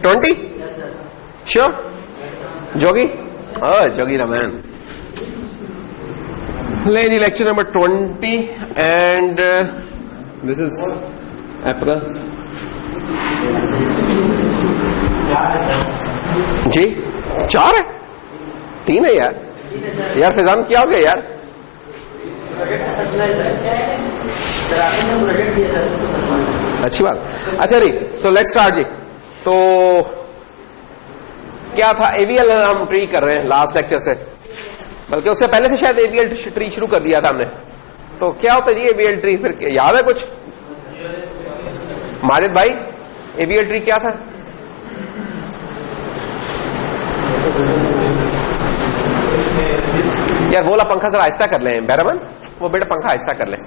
20? Sure? Jogi? Oh, Jogi Raman. Lady lecture number 20 and this is April. जी 4 है 3 है यार यार फैजान क्या हो गया यार अच्छी बात अच्छा जी तो लेट्स स्टार्ट जी तो क्या था एवीएल हम ट्री कर रहे हैं लास्ट लेक्चर से बल्कि उससे पहले से शायद एवीएल ट्री शुरू कर दिया था हमने तो क्या होता है जी एवीएल ट्री फिर याद है कुछ माजिद भाई एवीएल ट्री क्या था यार बोला पंखा जरा आहिस्ता कर लें बैरमन वो बेटा पंखा आहिस्ता कर लें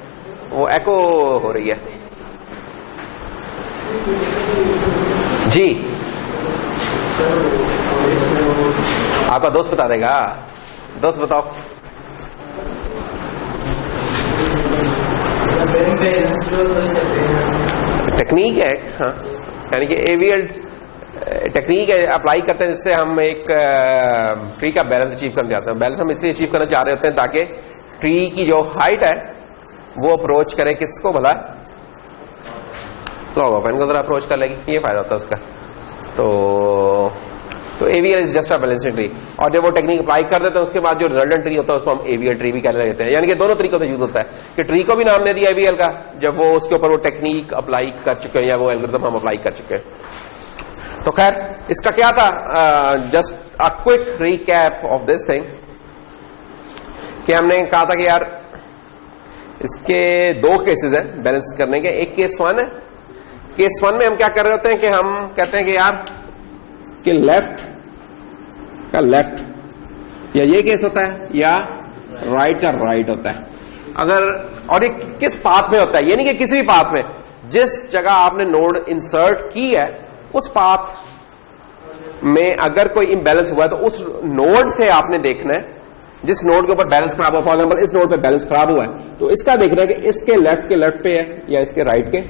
वो एको हो रही है जी आपका दोस्त बता देगा दोस्त बताओ टेक्निक है हाँ यानी कि एवीएल टेक्निक अप्लाई करते हैं जिससे हम एक ट्री का बैलेंस अचीव करना चाहते हैं बैलेंस हम इसलिए अचीव करना चाह रहे होते हैं ताकि ट्री की जो हाइट है वो अप्रोच करे किसको भला फ्लॉवर ऑफ को जरा अप्रोच कर लेगी ये फायदा होता है उसका तो AVL is just a balancing tree और जब वो टेक्निक अप्लाई कर देते हैं उसके बाद जो रिजल्टेंट ट्री होता है उसको हम एवीएल ट्री भी कहने लगते हैं यानी कि दोनों तरीकों से यूज होता है कि ट्री को भी नाम दे दिया एवीएल का जब वो उसके ऊपर वो टेक्निक अप्लाई कर चुके हैं या वो एल्गोरिथम हम अप्लाई कर चुके हैं तो खैर इसका क्या था just a quick recap of this thing कि हमने कहा था कि यार इसके 2 केसेस है बैलेंस करने के एक केस 1 है केस 1 में हम क्या कर रहे होते हैं कि हम कहते हैं कि यार कि लेफ्ट का लेफ्ट या ये केस होता है या राइट का राइट होता है अगर और ये किस पाथ में होता है ये नहीं कि किसी भी पाथ में जिस जगह आपने नोड इंसर्ट की है उस पाथ में अगर कोई इम्बैलेंस हुआ है तो उस नोड से आपने देखना है जिस नोड के ऊपर बैलेंस खराब हुआ फॉर एग्जाम्पल इस नोड पे बैलेंस खराब हुआ है तो इसका देखना है कि इसके लेफ्ट पे है या इसके राइट के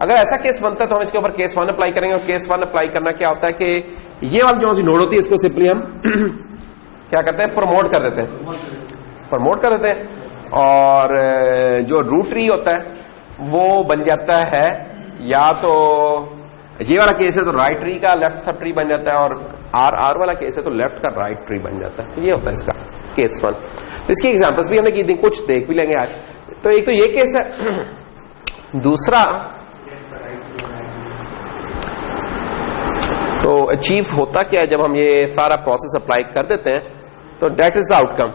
अगर ऐसा केस बनता है तो हम इसके ऊपर केस 1 अप्लाई करेंगे और केस 1 अप्लाई करना क्या होता है कि ये वाली जो सी नोड होती है इसको सिंपली हम क्या करते हैं प्रमोट कर देते हैं और जो रूट ट्री होता है वो बन जाता है या तो ये वाला केस है तो राइट ट्री का लेफ्ट सब ट्री बन जाता है और आर वाला केस है तो लेफ्ट का राइट ट्री बन जाता है तो ये होता है इसका केस 1 तो इसकी एग्जांपल्स भी हमने की थी कुछ देख भी लेंगे आज तो एक तो ये केस है दूसरा तो अचीव होता क्या है जब हम ये सारा प्रोसेस अप्लाई कर देते हैं तो दैट इज द आउटकम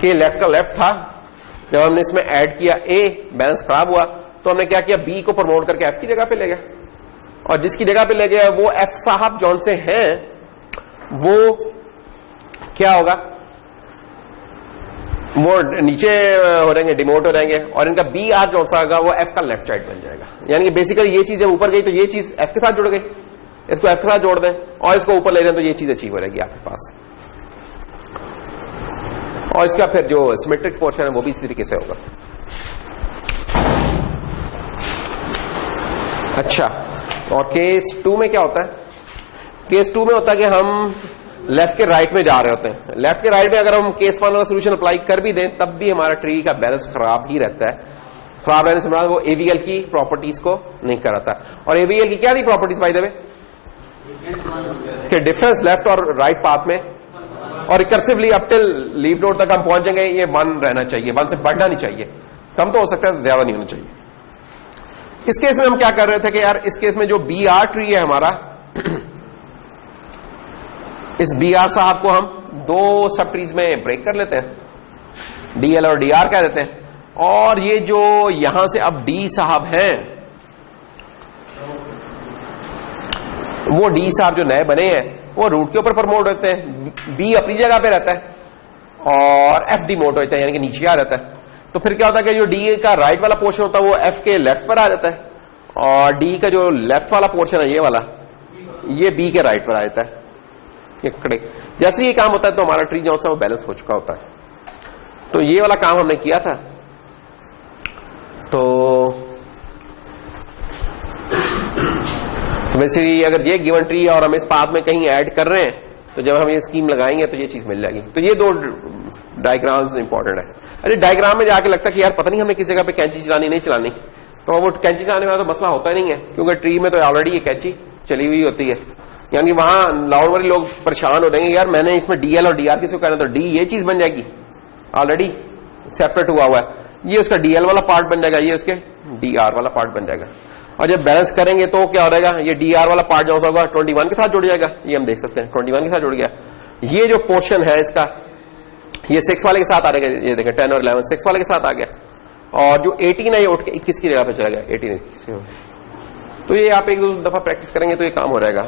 कि लेफ्ट का लेफ्ट था जब हमने इसमें ऐड किया ए बैलेंस खराब हुआ तो हमने क्या किया बी को प्रमोट करके एफ की जगह पे ले गया और जिसकी जगह पे ले गया वो एफ साहब जौन से हैं वो क्या होगा वो नीचे हो जाएंगे डिमोट हो जाएंगे और इनका बी आर जौन सा होगा वो एफ का लेफ्ट साइड बन जाएगा यानी कि बेसिकली ये चीज जब ऊपर गई तो ये चीज एफ के साथ जुड़ गई इसको एफ के साथ जोड़ दें और इसको ऊपर ले जाए तो ये चीज अचीव हो जाएगी आपके पास और इसका फिर जो सिमेट्रिक पोर्शन है वो भी इसी तरीके से होगा अच्छा और केस 2 में क्या होता है केस 2 में होता है कि हम लेफ्ट के राइट में जा रहे होते हैं लेफ्ट के राइट में अगर हम केस 1 वाला सोल्यूशन अप्लाई कर भी दें तब भी हमारा ट्री का बैलेंस खराब ही रहता है खराब रहने से वो एवीएल की प्रॉपर्टीज को नहीं कराता और एवीएल की क्या थी प्रॉपर्टीज बाय द वे कि डिफरेंस लेफ्ट और राइट पाथ में और recursively up till leave node तक हम पहुंचेंगे ये 1 रहना चाहिए 1 से बढ़ना नहीं चाहिए कम तो हो सकता है ज्यादा नहीं होना चाहिए इस केस में हम क्या कर रहे थे कि यार इस केस में जो बी आर ट्री है हमारा इस बी आर साहब को हम 2 सब ट्रीज में ब्रेक कर लेते हैं डीएल और डीआर कह देते हैं और ये जो यहां से अब डी साहब हैं वो डी साहब जो नए बने हैं वो रूट के ऊपर प्रमोट होते हैं बी अपनी जगह पे रहता है और एफ डिमोट होता है यानी कि नीचे आ जाता है तो फिर क्या होता है कि जो डी का राइट वाला पोर्शन होता है वो एफ के लेफ्ट पर आ जाता है और डी का जो लेफ्ट वाला पोर्शन है ये वाला ये बी के राइट पर आ जाता है ये खड़े जैसे ये काम होता है तो हमारा ट्री जो सा वो बैलेंस हो चुका होता है तो ये वाला काम हमने किया था तो तो बेसिकली अगर ये गिवन ट्री और हम इस पाथ में कहीं ऐड कर रहे हैं तो जब हम ये स्कीम लगाएंगे तो ये चीज मिल जाएगी। तो ये दो डायग्राम्स इंपॉर्टेंट है। अरे डायग्राम में जाके लगता है कि यार पता नहीं हमें किस जगह पे कैंची चलानी नहीं चलानी, तो वो कैंची चलाने वाला तो मसला होता ही नहीं है, क्योंकि ट्री में तो ऑलरेडी ये कैंची चली हुई होती है। यानी वहां लाहौर लोग परेशान हो जाएंगे, यार मैंने इसमें डीएल और डीआर किसको कहना, तो डी ये चीज बन जाएगी ऑलरेडी सेपरेट हुआ हुआ है, ये उसका डीएल वाला पार्ट बन जाएगा, ये उसके डीआर वाला पार्ट बन जाएगा। और जब बैलेंस करेंगे तो क्या हो जाएगा, ये डीआर वाला पार्ट जो होगा 21 के साथ जुड़ जाएगा, ये हम देख सकते हैं 21 के साथ जुड़ गया। ये जो पोर्शन है इसका ये 6 वाले के साथ आ जाएगा, ये देखें 10 और 11 6 वाले के साथ आ गया, और जो 18 है ये उठ के 21 की जगह पे चला गया, 18 21। तो ये आप एक दो दफा प्रैक्टिस करेंगे तो ये काम हो जाएगा।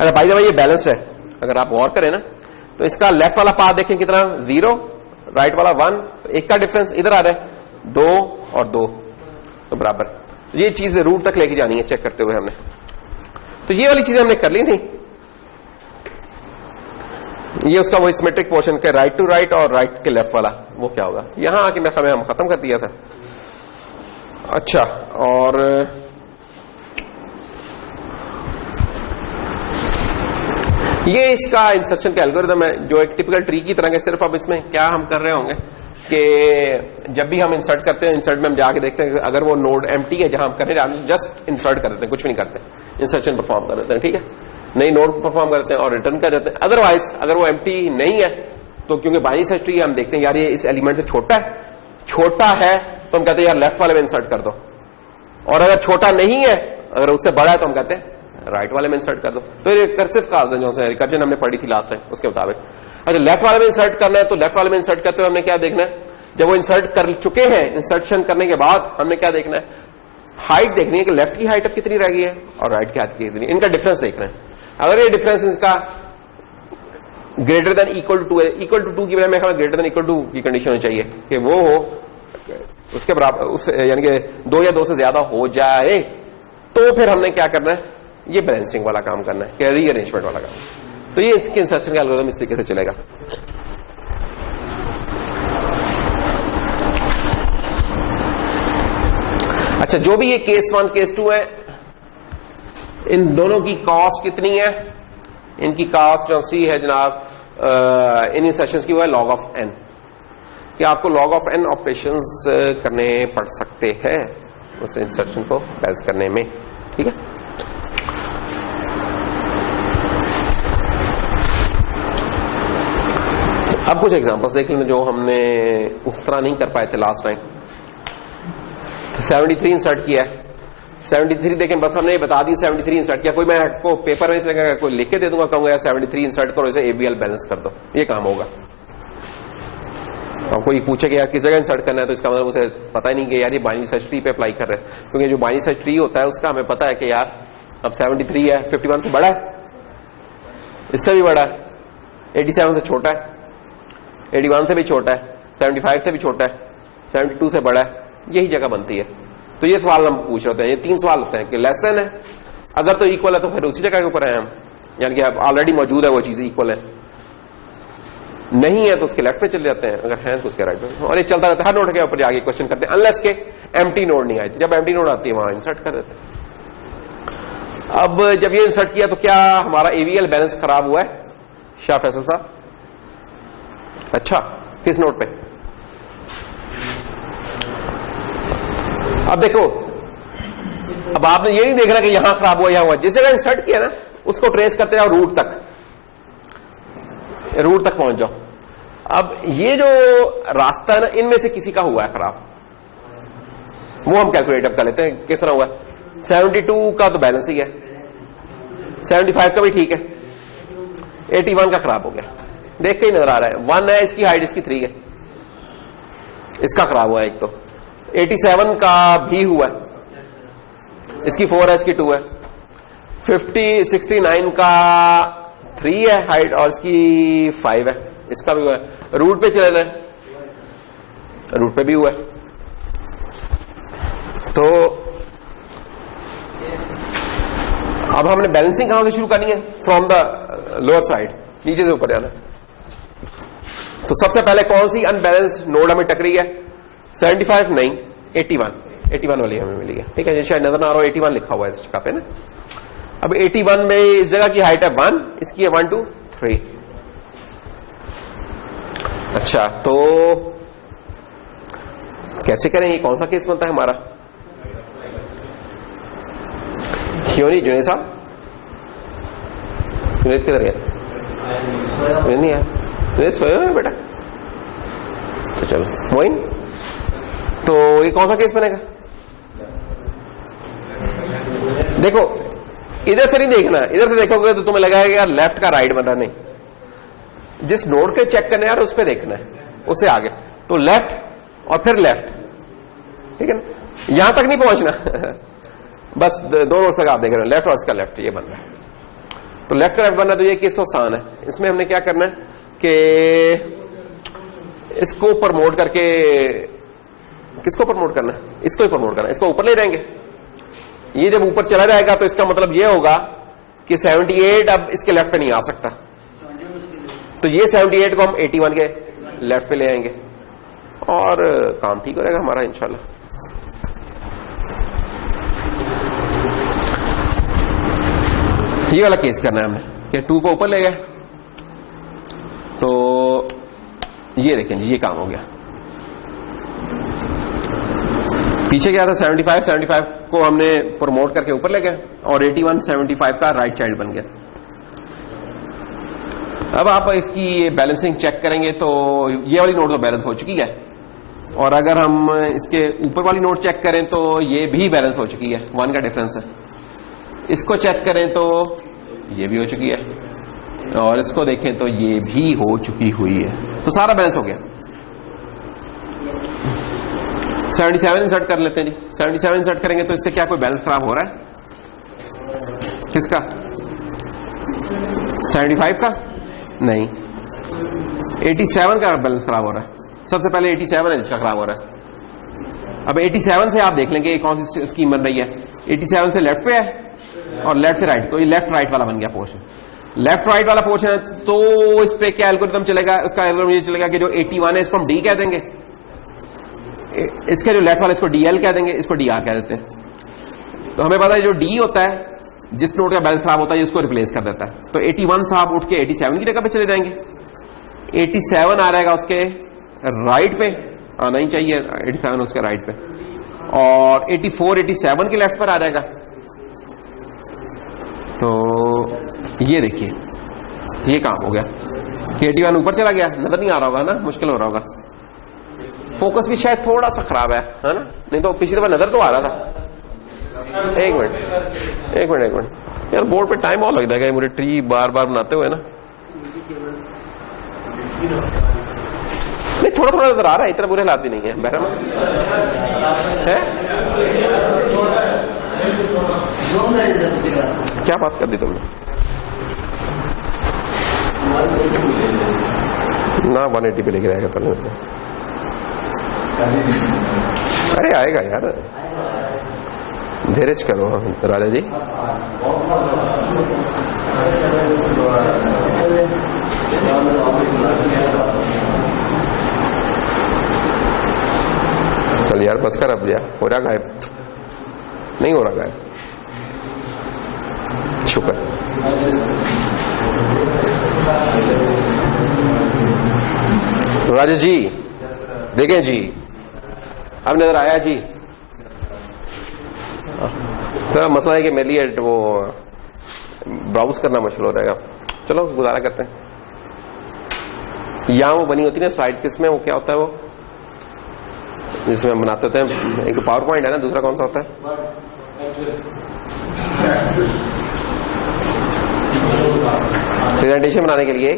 अरे भाई जब ये बैलेंस्ड है, अगर आप गौर करें ना तो इसका लेफ्ट वाला पार्ट देखें कितना 0, राइट वाला 1, तो एक का डिफरेंस इधर आ रहा है 2 और 2 तो बराबर। तो ये चीज रूट तक लेके जानी है चेक करते हुए हमने। तो ये वाली चीजें हमने कर ली थी, ये उसका वो सिमेट्रिक पोर्शन के राइट टू राइट और राइट के लेफ्ट वाला वो क्या होगा, यहां आके मैं हम खत्म कर दिया था। अच्छा, और ये इसका इंसर्शन का एल्गोरिथम है जो एक टिपिकल ट्री की तरह के, सिर्फ अब इसमें क्या हम कर रहे होंगे कि जब भी हम इंसर्ट करते हैं, इंसर्ट में हम जाके देखते हैं अगर वो नोड एम्प्टी है जहां हम करने जाते हैं, जस्ट इंसर्ट कर देते हैं, कुछ भी नहीं करते, इंसर्शन परफॉर्म कर देते हैं, ठीक है, नई नोड परफॉर्म करते हैं और रिटर्न कर देते हैं। अदरवाइज अगर वो एम्प्टी नहीं है तो क्योंकि बाइनरी सर्च ट्री हम देखते हैं यार ये इस एलिमेंट से छोटा है तो हम कहते हैं यार लेफ्ट वाले में इंसर्ट कर दो, और अगर छोटा नहीं है, अगर उससे बड़ा है तो हम कहते हैं राइट वाले में इंसर्ट कर दो। तो ये रिकर्सिव का जो रिकर्जन हमने पढ़ी थी लास्ट टाइम उसके मुताबिक। अच्छा, लेफ्ट वाले में इंसर्ट करना है तो लेफ्ट वाले में इंसर्ट करते हुए हमने क्या देखना है, जब वो इंसर्ट कर चुके हैं, इंसर्शन करने के बाद हमने क्या देखना है, हाइट देखनी है कि लेफ्ट की हाइट अब कितनी रह गई है और राइट की हाइट कितनी, इनका डिफरेंस देखना है। अगर ये डिफरेंस इसका ग्रेटर देन इक्वल टू है, इक्वल टू 2 की बजाय मेरे ख्याल ग्रेटर देन इक्वल टू की कंडीशन होनी चाहिए कि वो हो उसके बराबर, उस यानी कि 2 या 2 से ज्यादा हो जाए, तो फिर हमने क्या करना है, ये बैलेंसिंग वाला काम करना है, रीअरेंजमेंट वाला काम। तो ये इसके इंसर्शन का एल्गोरिथम इस तरीके से चलेगा। अच्छा, जो भी ये केस 1 केस 2 है, इन दोनों की कॉस्ट कितनी है, इनकी कॉस्ट जो सी है जनाब इन इंसर्शंस की वो है log of n, कि आपको log of n ऑपरेशंस करने पड़ सकते हैं उस इंसर्शन को बैलेंस करने में, ठीक है। अब कुछ एग्जांपल्स देख लेंगे जो हमने उस तरह नहीं कर पाए थे लास्ट टाइम। तो 73 इंसर्ट किया है, 73 देखें, बस हमने बता दी 73 इंसर्ट किया, कोई मैं आपको पेपर में से कोई लिख के दे दूंगा, कहूंगा 73 इंसर्ट करो, इसे एबीएल बैलेंस कर दो, ये काम होगा। अब कोई पूछे कि यार किस जगह इंसर्ट करना है, तो इसका मतलब उसे पता ही नहीं कि यार ये बाइनरी सर्च ट्री पे अप्लाई कर रहे हैं, क्योंकि जो बाइनरी सर्च ट्री होता है उसका हमें पता है कि यार अब 73 है, 51 से बड़ा है, इससे भी बड़ा है, 87 से छोटा है, 81 से भी छोटा है, 75 से भी छोटा है, 72 से बड़ा है, यही जगह बनती है। तो ये सवाल हम पूछ रहे होते हैं, ये 3 सवाल होते हैं कि लेस देन है, अगर तो इक्वल है तो फिर उसी जगह के ऊपर है हम, यानी कि अब ऑलरेडी मौजूद है वो चीज इक्वल है, नहीं है तो उसके लेफ्ट पे चले जाते हैं, अगर है तो उसके राइट पे, और ये चलता रहता है, हर नोड के ऊपर जाके क्वेश्चन करते हैं, अनलेस के एम्प्टी नोड नहीं आए, जब एम्प्टी नोड आती है वहां इंसर्ट कर देते हैं। अब जब ये इंसर्ट किया तो क्या हमारा एवीएल बैलेंस खराब हुआ है शाह फैसल साहब? अच्छा, किस नोड पे? अब देखो, अब आपने ये नहीं देखना कि यहां खराब हुआ यहां हुआ, जिस जगह इंसर्ट किया ना उसको ट्रेस करते जाओ रूट तक पहुंच जाओ। अब ये जो रास्ता है ना, इनमें से किसी का हुआ है खराब, वो हम कैलकुलेट अब कर लेते हैं किस तरह हुआ है। 72 का तो बैलेंस ही है, 75 का भी ठीक है, 81 का खराब हो गया, देख के ही नजर आ रहा है, 1 है इसकी हाइट, इसकी 3 है, इसका खराब हुआ है एक तो। 87 का भी हुआ है, इसकी 4 है, इसकी 2 है। 69 का 3 है हाइट और इसकी 5 है, इसका भी हुआ है। रूट पे चले गए, रूट पे भी हुआ है। तो अब हमने बैलेंसिंग कहां से शुरू करनी है? फ्रॉम द लोअर साइड, नीचे से ऊपर जाना। तो सबसे पहले कौन सी अनबैलेंस्ड नोड हमें टकरी है? 75 नहीं, 81। 81 वाली हमें मिली है। ठीक है, ये शायद नजर ना आ रहा हो, 81 लिखा हुआ है इस जगह पे ना। अब 81 में इस जगह की हाइट है 1, इसकी है 1 2 3। अच्छा, तो कैसे करें, ये कौन सा केस बनता है हमारा? क्यों नहीं जुनेद साहब, जुनेद किधर गया? नहीं है, जुनेद सोए हुए बेटा। तो चलो मोइन, तो ये कौन सा केस बनेगा? देखो इधर से नहीं देखना, इधर से देखोगे तो तुम्हें लगेगा यार लेफ्ट का राइट बन रहा, नहीं, जिस नोड के चेक करना है यार उस पे देखना है, उससे आगे तो लेफ्ट और फिर लेफ्ट। ठीक है ना, यहां तक नहीं पहुंचना बस दो नोड्स तक आप देख रहे हो, लेफ्ट और इसका लेफ्ट ये बन रहा है। तो लेफ्ट का लेफ्ट बन रहा है, तो ये केस तो आसान है। इसमें हमने क्या करना है कि इसको प्रमोट करके, किसको प्रमोट करना है? इसको ही प्रमोट करना है, इसको ऊपर ले जाएंगे। ये जब ऊपर चला जाएगा तो इसका मतलब ये होगा कि 78 अब इसके लेफ्ट पे नहीं आ सकता, तो ये 78 को हम 81 के लेफ्ट पे ले आएंगे और काम ठीक हो जाएगा हमारा इंशाल्लाह। ये वाला केस करना है हमें कि 2 को ऊपर ले गए, तो ये देखें जी, ये काम हो गया। पीछे क्या था 75 को हमने प्रमोट करके ऊपर ले गए और 81 75 का राइट चाइल्ड बन गया। अब आप इसकी बैलेंसिंग चेक करेंगे तो ये वाली नोट तो बैलेंस हो चुकी है, और अगर हम इसके ऊपर वाली नोट चेक करें तो ये भी बैलेंस हो चुकी है, 1 का डिफरेंस है। इसको चेक करें तो ये भी हो चुकी है, और इसको देखें तो ये भी हो चुकी हुई है, तो सारा बैलेंस हो गया। 77 इंसर्ट कर लेते हैं जी। 77 इंसर्ट करेंगे तो इससे क्या कोई बैलेंस खराब हो रहा है? किसका? 75 का नहीं, 87 का बैलेंस खराब हो रहा है। सबसे पहले 87 है जिसका खराब हो रहा है। अब 87 से आप देख लेंगे कौन सी स्कीम बन रही है। 87 से लेफ्ट पे है और लेफ्ट से राइट, तो ये लेफ्ट राइट वाला बन गया पोर्शन। लेफ्ट राइट वाला पोर्शन है तो इस पे क्या एल्गोरिथम चलेगा? उसका एल्गोरिथम ये चलेगा कि जो 81 है इसको हम डी कह देंगे, इसका जो लेफ्ट वाला इसको डीएल कह देंगे, इसको डीआर कह देते हैं। तो हमें पता है जो डी होता है, जिस नोड का बैलेंस खराब होता है उसको रिप्लेस कर देता है। तो 81 साहब उठ के 87 की जगह पे चले जाएंगे, 87 आ रहेगा उसके राइट पे, आना ही चाहिए 87 उसके राइट पे, और 84 87 के लेफ्ट पर आ जाएगा। तो ये देखिए ये काम हो गया कि 81 ऊपर चला गया, नजर नहीं आ रहा होगा ना, मुश्किल हो रहा होगा, फोकस भी शायद थोड़ा सा खराब है ना, नहीं तो पिछली दफा नजर तो आ रहा था। एक मिनट यार, बोर्ड पे टाइम और लग जाएगा मुझे ट्री बार बार बनाते हुए ना। नहीं थोड़ा थोड़ा नजर आ रहा है, इतना बुरे हालात भी नहीं है। बहरहाल है, क्या बात कर दी तुमने ना? 180 पे लेके आएगा पहले। अरे आएगा यार, धैर्य करो राजा जी। चल यार बस कर, अब यार हो रहा गायब, नहीं हो रहा गायब, शुक्र। राजा जी देखें जी, अब नजर आया जी। तो मसला है कि मेरे लिए वो ब्राउज करना मुश्किल हो जाएगा। चलो गुजारा करते हैं। यहां वो बनी होती है ना साइड, किसमें वो क्या होता है वो जिसमें हम बनाते होते हैं, एक पावर पॉइंट है ना, दूसरा कौन सा होता है? प्रेजेंटेशन बनाने के लिए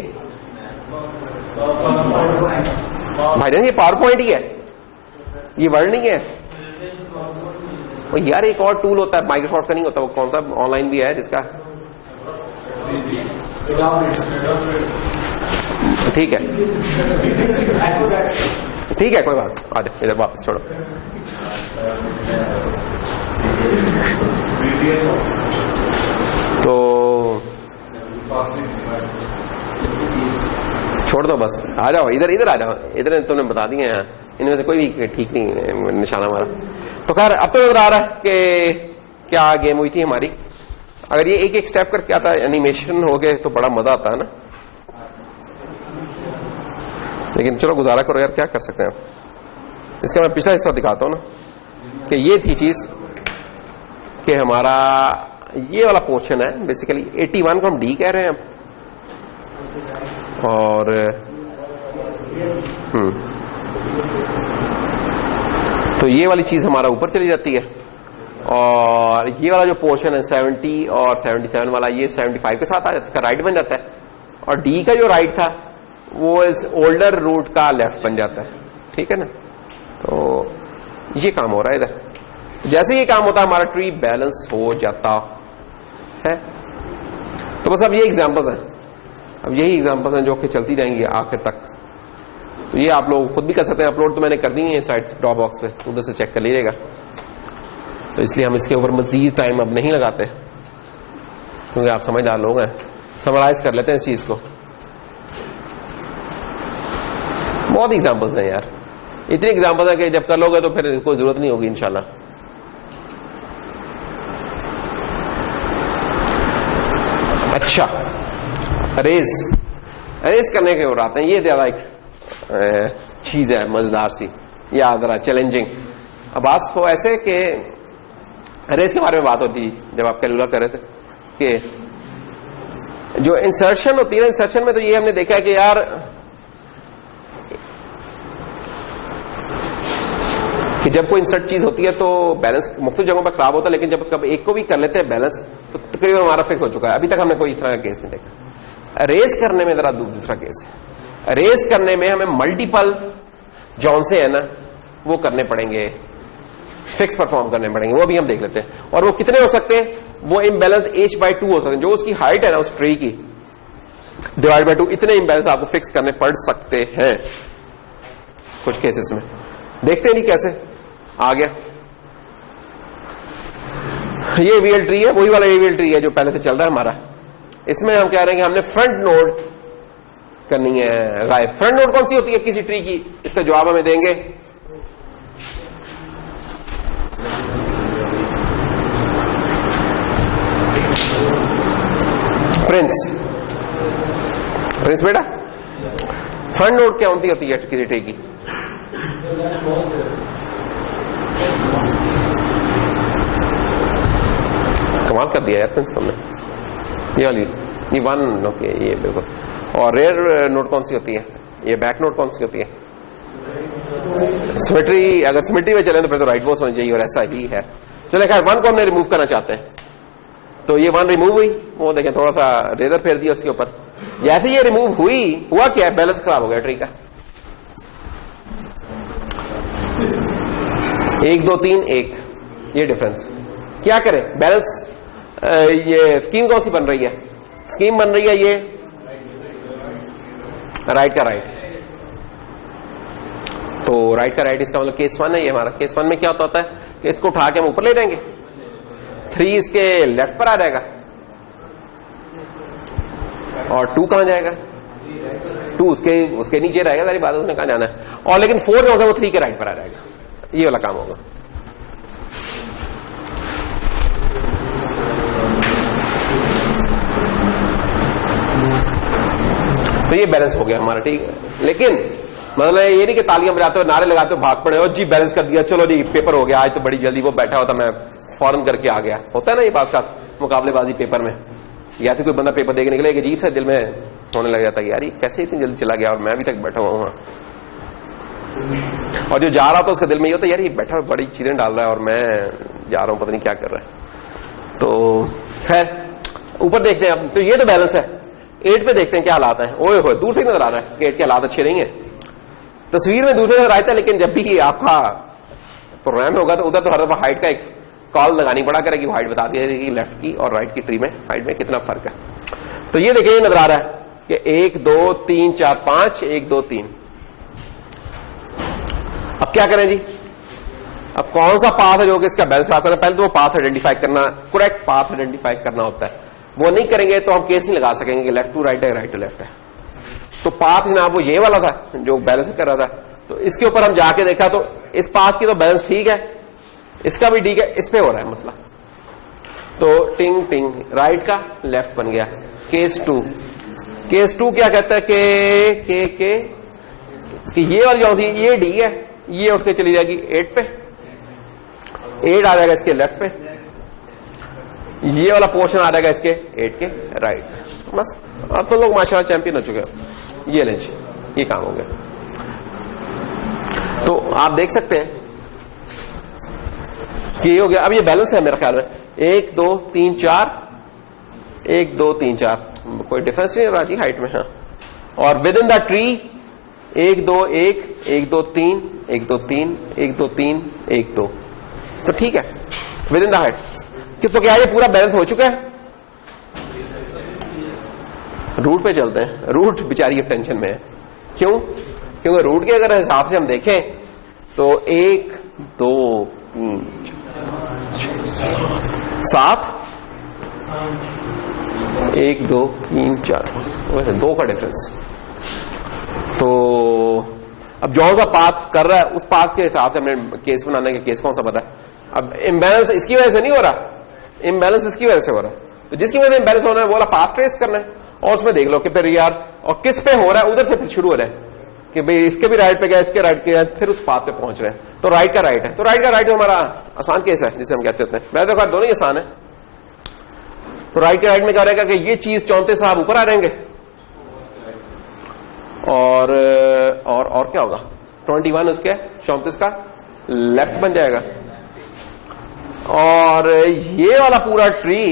भाईजान ये पावर पॉइंट ही है, ये वर्ड नहीं है। और यार एक और टूल होता है माइक्रोसॉफ्ट का, नहीं होता वो कौन सा, ऑनलाइन भी है जिसका, ठीक है ठीक है कोई बात, आ जाओ इधर वापस छोड़ो। तो छोड़ दो बस, आ जाओ इधर, इधर आ जाओ, इधर तुमने बता दिए हैं। इनमें से कोई भी ठीक नहीं निशाना हमारा। तो खैर अब तो नजर आ रहा है कि क्या गेम हुई थी हमारी। अगर ये एक एक स्टेप करके आता है एनिमेशन हो गए तो बड़ा मजा आता है ना, लेकिन चलो गुजारा करो यार, क्या कर सकते हैं। इसका मैं पिछला हिस्सा दिखाता हूं ना, कि ये थी चीज कि हमारा ये वाला पोर्शन है बेसिकली 81 को हम डी कह रहे हैं और तो ये वाली चीज हमारा ऊपर चली जाती है और ये वाला जो पोर्शन है 70 और 77 वाला ये 75 के साथ आ जाता है, इसका राइट बन जाता है और डी का जो राइट था वो इस ओल्डर रूट का लेफ्ट बन जाता है, ठीक है ना। तो ये काम हो रहा है इधर। जैसे ये काम होता है हमारा ट्री बैलेंस हो जाता है। तो बस अब ये एग्जांपल्स हैं, अब यही एग्जांपल्स हैं जो कि चलती रहेंगी आखिर तक। तो ये आप लोग खुद भी कर सकते हैं, अपलोड तो मैंने कर दी है साइट ड्रॉप बॉक्स पे, उधर से चेक कर लीजिएगा। तो इसलिए हम इसके ऊपर मजीद टाइम अब नहीं लगाते क्योंकि आप समझदार लोग हैं। समराइज कर लेते हैं इस चीज को। बहुत एग्जांपल्स हैं यार, इतनी एग्जांपल्स हैं कि जब कर लोगे तो फिर कोई जरूरत नहीं होगी इंशाल्लाह। अच्छा, अरेज करने के और आते हैं। ये ज्यादा एक चीज है मजेदार सी या जरा चैलेंजिंग। अब बात तो ऐसे कि अरेज के बारे में बात होती जब आप कैलकुलेट कर रहे थे कि जो इंसर्शन होती है ना, इंसर्शन में तो ये हमने देखा है कि यार कि जब कोई इंसर्ट चीज होती है तो बैलेंस मुख्तलिफ जगहों पर खराब होता है, लेकिन जब कब एक को भी कर लेते हैं बैलेंस तो तकरीबन हमारा फिक्स हो चुका है। अभी तक हमने कोई इस तरह का केस नहीं देखा। अरेज करने में जरा दूसरा केस है। अरेज करने में हमें मल्टीपल जॉन से है ना वो करने पड़ेंगे, फिक्स परफॉर्म करने पड़ेंगे, वो भी हम देख लेते हैं। और वो कितने हो सकते हैं? वो इम्बैलेंस h/2 हो सकते हैं। जो उसकी हाइट है ना उस ट्री की डिवाइड बाय 2, इतने इम्बैलेंस आपको फिक्स करने पड़ सकते हैं कुछ केसेस में। देखते हैं नहीं कैसे आ गया। ये वीएल ट्री है, वही वाला वीएल ट्री है जो पहले से चल रहा है हमारा। इसमें हम कह रहे हैं कि हमने फ्रंट नोड करनी है गायब। फ्रंट नोड कौन सी होती है किसी ट्री की? इसका जवाब हमें देंगे प्रिंस बेटा। फ्रंट नोड क्या होती है किसी ट्री की? कमाल कर दिया यार प्रिंस तुमने। ये वाली ये वन होती है ये बिल्कुल। और रेयर नोड कौन सी होती है? ये बैक नोड कौन सी होती है? सिमेट्री। अगर सिमेट्री में चले तो फिर तो राइट मोस्ट होनी चाहिए और ऐसा ही है। चलो खैर वन को हमने रिमूव करना चाहते हैं तो ये वन रिमूव हुई। वो देखें थोड़ा सा रेजर फेर दिया उसके ऊपर। जैसे ये रिमूव हुई हुआ क्या? बैलेंस खराब हो गया ट्री का। 1 2 3 1 ये डिफरेंस। क्या करें? बैलेंस ये स्कीम कौन सी बन रही है? स्कीम बन रही है ये राइट का राइट। तो राइट का राइट इसका मतलब केस 1 है ये हमारा। केस 1 में क्या होता है कि इसको उठा के हम ऊपर ले जाएंगे, 3 इसके लेफ्ट पर आ जाएगा और 2 कहां जाएगा? 2 उसके नीचे रहेगा, सारी बात उसने कहां जाना है। और लेकिन 4 जो होगा वो 3 के राइट पर आ जाएगा। ये वाला काम होगा। तो ये बैलेंस हो गया हमारा, ठीक है। लेकिन मतलब ये नहीं कि तालियां बजाते हो, नारे लगाते हो, भाग पड़े हो, जी बैलेंस कर दिया, चलो जी पेपर हो गया आज तो बड़ी जल्दी। वो बैठा होता मैं फौरन करके आ गया। होता है ना ये बात का मुकाबलेबाजी पेपर में। या फिर कोई बंदा पेपर देके निकले, एक अजीब सा दिल में होने लग जाता है यार ये कैसे इतनी जल्दी चला गया और मैं अभी तक बैठा हुआ हूं। और जो जा रहा था उसके दिल में ये होता है यार ये बैठा बड़ी चीजें डाल रहा है और मैं जा रहा हूं पता नहीं क्या कर रहा है। तो खैर ऊपर देखते हैं अब। तो ये तो बैलेंस है। 8 पे देखते हैं क्या हालात है। ओए होए दूर से नजर आ रहा है कि 8 के हालात अच्छे नहीं है। तस्वीर में दूसरे नजर आता है, लेकिन जब भी आपका प्रोग्राम होगा तो उधर तो हर दफा हाइट का एक कॉल लगानी पड़ा करेगी, वो हाइट बता दी लेफ्ट की और राइट की ट्री में हाइट में कितना फर्क है। तो ये देखिए नजर आ रहा है कि 1 2 3 4 5 1 2 3। अब क्या करें जी? अब कौन सा पाथ है जो कि इसका बैलेंस खराब करना? पहले तो वो पाथ आइडेंटिफाई करना, करेक्ट पाथ आइडेंटिफाई करना होता है। वो नहीं करेंगे तो हम केस नहीं लगा सकेंगे कि लेफ्ट टू राइट है राइट टू लेफ्ट है। तो पाथ जनाब वो ये वाला था जो बैलेंस कर रहा था। तो इसके ऊपर हम जाके देखा तो इस पाथ की तो बैलेंस ठीक है, इसका भी ठीक है, इस पे हो रहा है मसला। तो टिंग टिंग राइट का लेफ्ट बन गया। केस 2 क्या कहता है कि ये वाली जो थी ये डी है, ये उठ के चली जाएगी 8 पे, 8 आ जाएगा इसके लेफ्ट पे, ये वाला पोर्शन आ जाएगा इसके 8 के राइट पे। बस अब तो लोग माशाल्लाह चैंपियन हो चुके हो। ये लेंज ये काम हो गया। तो आप देख सकते हैं कि ये हो गया। अब ये बैलेंस है मेरे ख्याल में 1 2 3 4, 1 2 3 4, कोई डिफरेंस नहीं रहा जी हाइट में। हाँ, और विद इन द ट्री 1 2 1 1 2 3 1 2 3 1 2 3 1 2, तो ठीक है विद इन द हाइट। किस तो क्या ये पूरा बैलेंस हो चुका है। रूट पे चलते हैं। रूट बेचारी टेंशन में है। क्यों? क्योंकि रूट के अगर हिसाब से हम देखें तो 1 2 3 7, 1 2 3 4, वैसे 2 का डिफरेंस। तो अब जो सा पाथ कर रहा है उस पाथ के हिसाब से हमने केस बनाने के केस कौन सा पता है। अब इम्बैलेंस इसकी वजह से नहीं हो रहा, इम्बैलेंस इसकी वजह से हो रहा है। तो जिसकी वजह से इम्बैलेंस हो रहा है वो वाला पाथ ट्रेस करना है और उसमें देख लो कि फिर यार और किस पे हो रहा है, उधर से फिर शुरू हो रहा है कि भाई इसके भी राइट पे गया, इसके राइट के फिर उस पाथ पे पहुंच रहे हैं। तो राइट का राइट है, तो राइट का राइट हमारा आसान केस है जिसे हम कहते होते हैं। मैं तो दोनों ही आसान है। तो राइट के राइट में क्या रहेगा कि ये चीज 34 साहब ऊपर आ रहेंगे और क्या होगा 21 उसके 34 का लेफ्ट बन जाएगा और ये वाला पूरा ट्री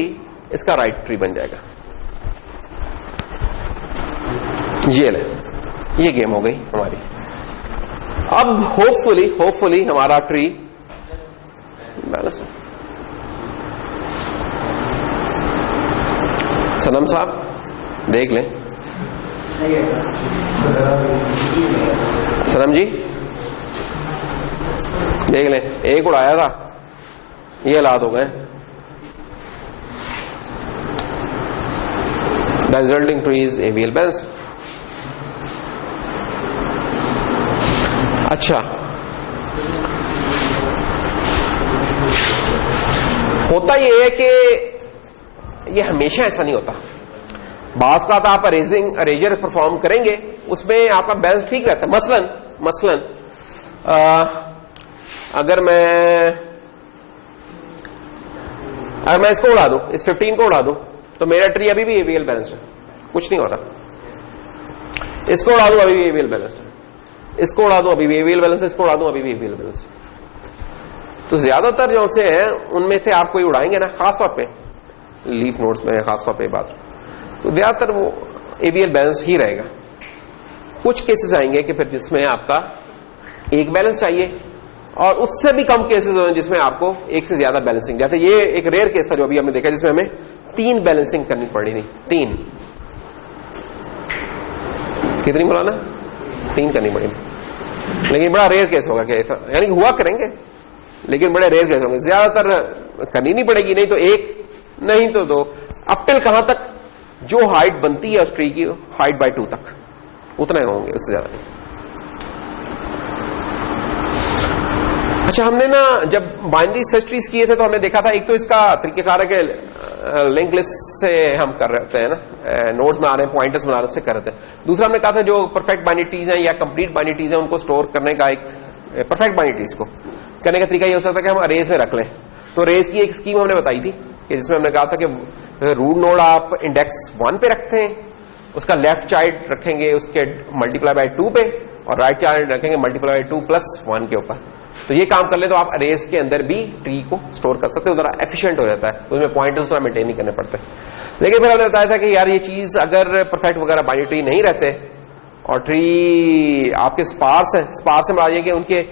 इसका राइट ट्री बन जाएगा। ये ले, ये गेम हो गई हमारी। अब होपफुली हमारा ट्री बैलेंस है। सनम साहब देख लें। सनम जी देख लें, एक उड़ाया था, ये हालात हो गए। The resulting tree is AVL balance। अच्छा, होता ये है कि ये हमेशा ऐसा नहीं होता। बास का आप अरेजर परफॉर्म करेंगे उसमें आपका बैलेंस ठीक रहता है। मसलन अगर मैं इसको उड़ा दूं, इस 15 को उड़ा दूं, तो मेरा ट्री अभी भी एवीएल बैलेंस है, कुछ नहीं हो रहा। इसको उड़ा दूं अभी भी एवीएल बैलेंस है, इसको उड़ा दूं अभी भी एवीएल बैलेंस है, इसको उड़ा दूं अभी भी एवीएल बैलेंस है। तो ज्यादातर जो से है उनमें से आप कोई उड़ाएंगे ना, खासतौर पे लीफ नोड्स में खासतौर पे बात, तो ज्यादातर वो एवीएल बैलेंस ही रहेगा। कुछ केसेस आएंगे कि फिर जिसमें आपका एक बैलेंस चाहिए और उससे भी कम केसेस हो जिसमें आपको एक से ज्यादा बैलेंसिंग, जैसे ये एक रेयर केस था जो अभी हमने देखा जिसमें हमें 3 बैलेंसिंग करनी पड़ी थी। 3 कितनी बोला 3 करनी पड़ी, लेकिन बड़ा रेयर केस होगा क्या ऐसा, यानी कि हुआ करेंगे लेकिन बड़े रेयर केस होंगे। ज्यादातर करनी नहीं पड़ेगी, नहीं तो 1 नहीं तो 2, अप टिल कहां तक जो हाइट बनती है उस ट्री की हाइट बाय 2 तक, उतना ही होंगे, उससे ज्यादा नहीं। अच्छा, हमने ना जब बाइनरी सर्च ट्रीज किए थे तो हमने देखा था एक तो इसका तरीकेकार है कि लिंक लिस्ट से हम कर रहे हैं ना, नोड्स बना रहे हैं, पॉइंटर्स बना रहे हैं, उससे कर रहे हैं। दूसरा हमने कहा था जो परफेक्ट बाइनरी ट्रीज हैं या कंप्लीट बाइनरी ट्रीज हैं उनको स्टोर करने का एक परफेक्ट बाइनरी ट्रीज को करने का तरीका ये हो सकता है कि हम अरेज में रख लें। तो अरेज की एक स्कीम हमने बताई थी कि जिसमें हमने कहा था कि रूट नोड आप इंडेक्स 1 पे रखते हैं, उसका लेफ्ट चाइल्ड रखेंगे उसके मल्टीप्लाई बाय 2 पे और राइट चाइल्ड रखेंगे मल्टीप्लाई बाय 2 प्लस 1 के ऊपर। तो ये काम कर ले तो आप अरेज के अंदर भी ट्री को स्टोर कर सकते हो, जरा एफिशिएंट हो जाता है, उसमें पॉइंटर्स थोड़ा मेंटेन नहीं करने पड़ते। लेकिन फिर हमने बताया था कि यार ये चीज अगर परफेक्ट वगैरह बाइनरी ट्री नहीं रहते और ट्री आपके स्पार्स है, स्पार्स में आ जाएंगे उनके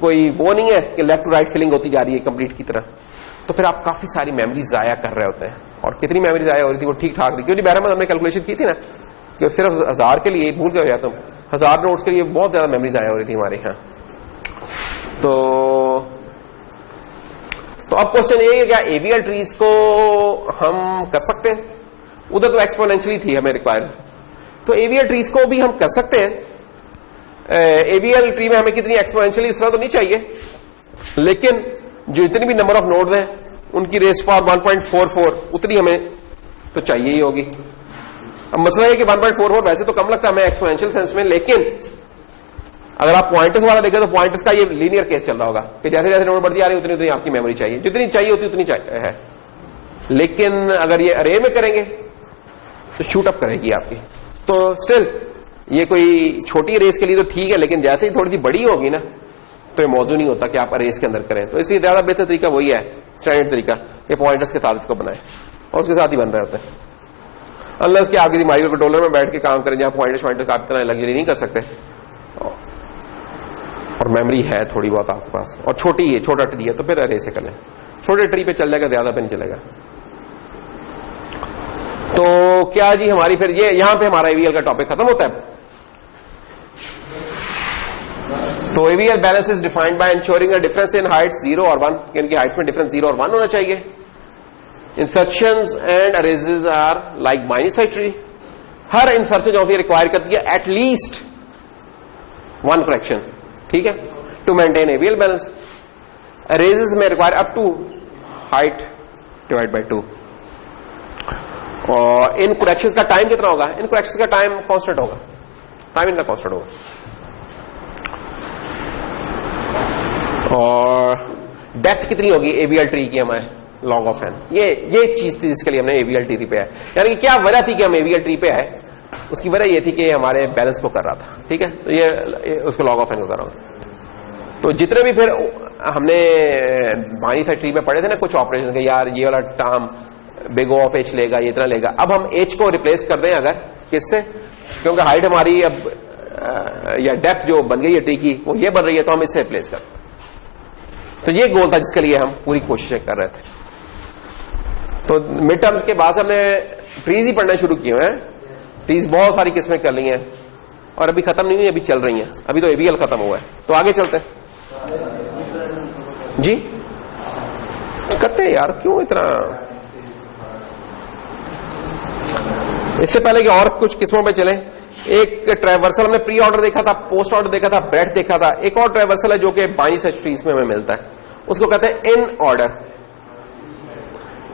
कोई वो नहीं है कि लेफ्ट टू राइट फिलिंग होती जा रही है कंप्लीट की तरह, तो फिर आप काफी सारी मेमोरी जाया कर रहे होते हैं। और कितनी मेमोरी जाया हो रही थी वो ठीक ठाक थी, क्योंकि बहरहाल हमने कैलकुलेशन की थी ना कि सिर्फ 1000 के लिए भूल गए तुम, 1000 नोट्स के लिए बहुत ज्यादा मेमोरी जाया हो रही थी हमारे यहाँ। तो अब क्वेश्चन ये है क्या एवीएल ट्रीज को हम कर सकते हैं? उधर तो एक्सपोनेंशियली थी हमें रिक्वायर्ड, तो एवीएल ट्रीज को भी हम कर सकते हैं एवीएल ट्री में हमें कितनी एक्सपोनेंशियली इस तरह तो नहीं चाहिए, लेकिन जो इतनी भी नंबर ऑफ नोड्स हैं उनकी रेस पावर 1.44 उतनी हमें तो चाहिए ही होगी। अब मसला है कि 1.44 वैसे तो कम लगता है हमें एक्सपोनेंशियल सेंस में, लेकिन अगर आप पॉइंटर्स वाला देखें तो पॉइंटर्स का ये लीनियर केस चल रहा होगा कि जैसे जैसे नोड बढ़ती आ रही है उतनी उतनी आपकी मेमोरी चाहिए, जितनी चाहिए होती उतनी चाहिए है। लेकिन अगर ये अरे में करेंगे तो शूट अप करेगी आपकी। तो स्टिल ये कोई छोटी रेस के लिए तो ठीक है, लेकिन जैसे ही थोड़ी सी बड़ी होगी ना तो ये मौजूद नहीं होता कि आप रेस के अंदर करें। तो इसलिए ज्यादा बेहतर तरीका वही है, स्टैंडर्ड तरीका, ये पॉइंटर्स के साथ इसको बनाए और उसके साथ ही बन रहे होते हैं। अनलेस कि आप किसी माइक्रो कंट्रोलर में बैठ के काम करें जहां पॉइंटर्स आप इतना लग्जरी नहीं कर सकते और मेमोरी है थोड़ी बहुत आपके पास और छोटी है, छोटा ट्री है, तो फिर अरे से कर लें। छोटे ट्री पे चल जाएगा, ज्यादा पे नहीं चलेगा। तो क्या जी हमारी फिर ये यहां पे हमारा एवीएल का टॉपिक खत्म होता है। तो AVL balance is defined by ensuring a difference in Heights 0 और 1, इनकी हाइट्स में डिफरेंस 0 और 1 होना चाहिए। Insertions and arrays are like binary tree, हर इंसर्शन जो होती है रिक्वायर करती है एटलीस्ट 1 करेक्शन, ठीक है, to maintain AVL balance. Arrays में require up to height divide by 2। और इन करेक्शंस का टाइम कितना होगा? इन करेक्शंस का टाइम कांस्टेंट होगा, टाइम इनका कांस्टेंट होगा। और डेप्थ कितनी होगी एवीएल ट्री की हमें? Log of n. ये चीज थी जिसके लिए हमने एवीएल ट्री पे आए। यानी कि क्या वजह थी कि हम एवीएल ट्री पे आए? उसकी वजह ये थी कि हमारे बैलेंस को कर रहा था, ठीक है, तो ये उसको लॉग ऑफ एन को कर रहा हूं। तो जितने भी फिर हमने बाइनरी साइड ट्री में पढ़े थे ना कुछ ऑपरेशन के, यार ये वाला term big O of H लेगा, ये इतना लेगा, अब हम एच को रिप्लेस कर दें अगर किससे, क्योंकि हाइट हमारी अब या डेप्थ जो बन गई है ट्री की वो ये बन रही है, तो हम इससे रिप्लेस कर। तो ये गोल था जिसके लिए हम पूरी कोशिशें कर रहे थे। तो मिड टर्म्स के बाद हमने ट्रीज ही पढ़ना शुरू किए हैं। ट्रीज बहुत सारी किस्में कर ली हैं और अभी खत्म नहीं हुई, अभी चल रही हैं। अभी तो एवीएल खत्म हुआ है, तो आगे चलते हैं जी। करते हैं यार, क्यों इतना। इससे पहले कि और कुछ किस्मों पे चलें, एक ट्रैवर्सल में प्री ऑर्डर देखा था, पोस्ट ऑर्डर देखा था, ब्रेथ देखा था। एक और ट्रैवर्सल है जो कि बाइनरी सर्च ट्रीज में हमें मिलता है, उसको कहते हैं इन ऑर्डर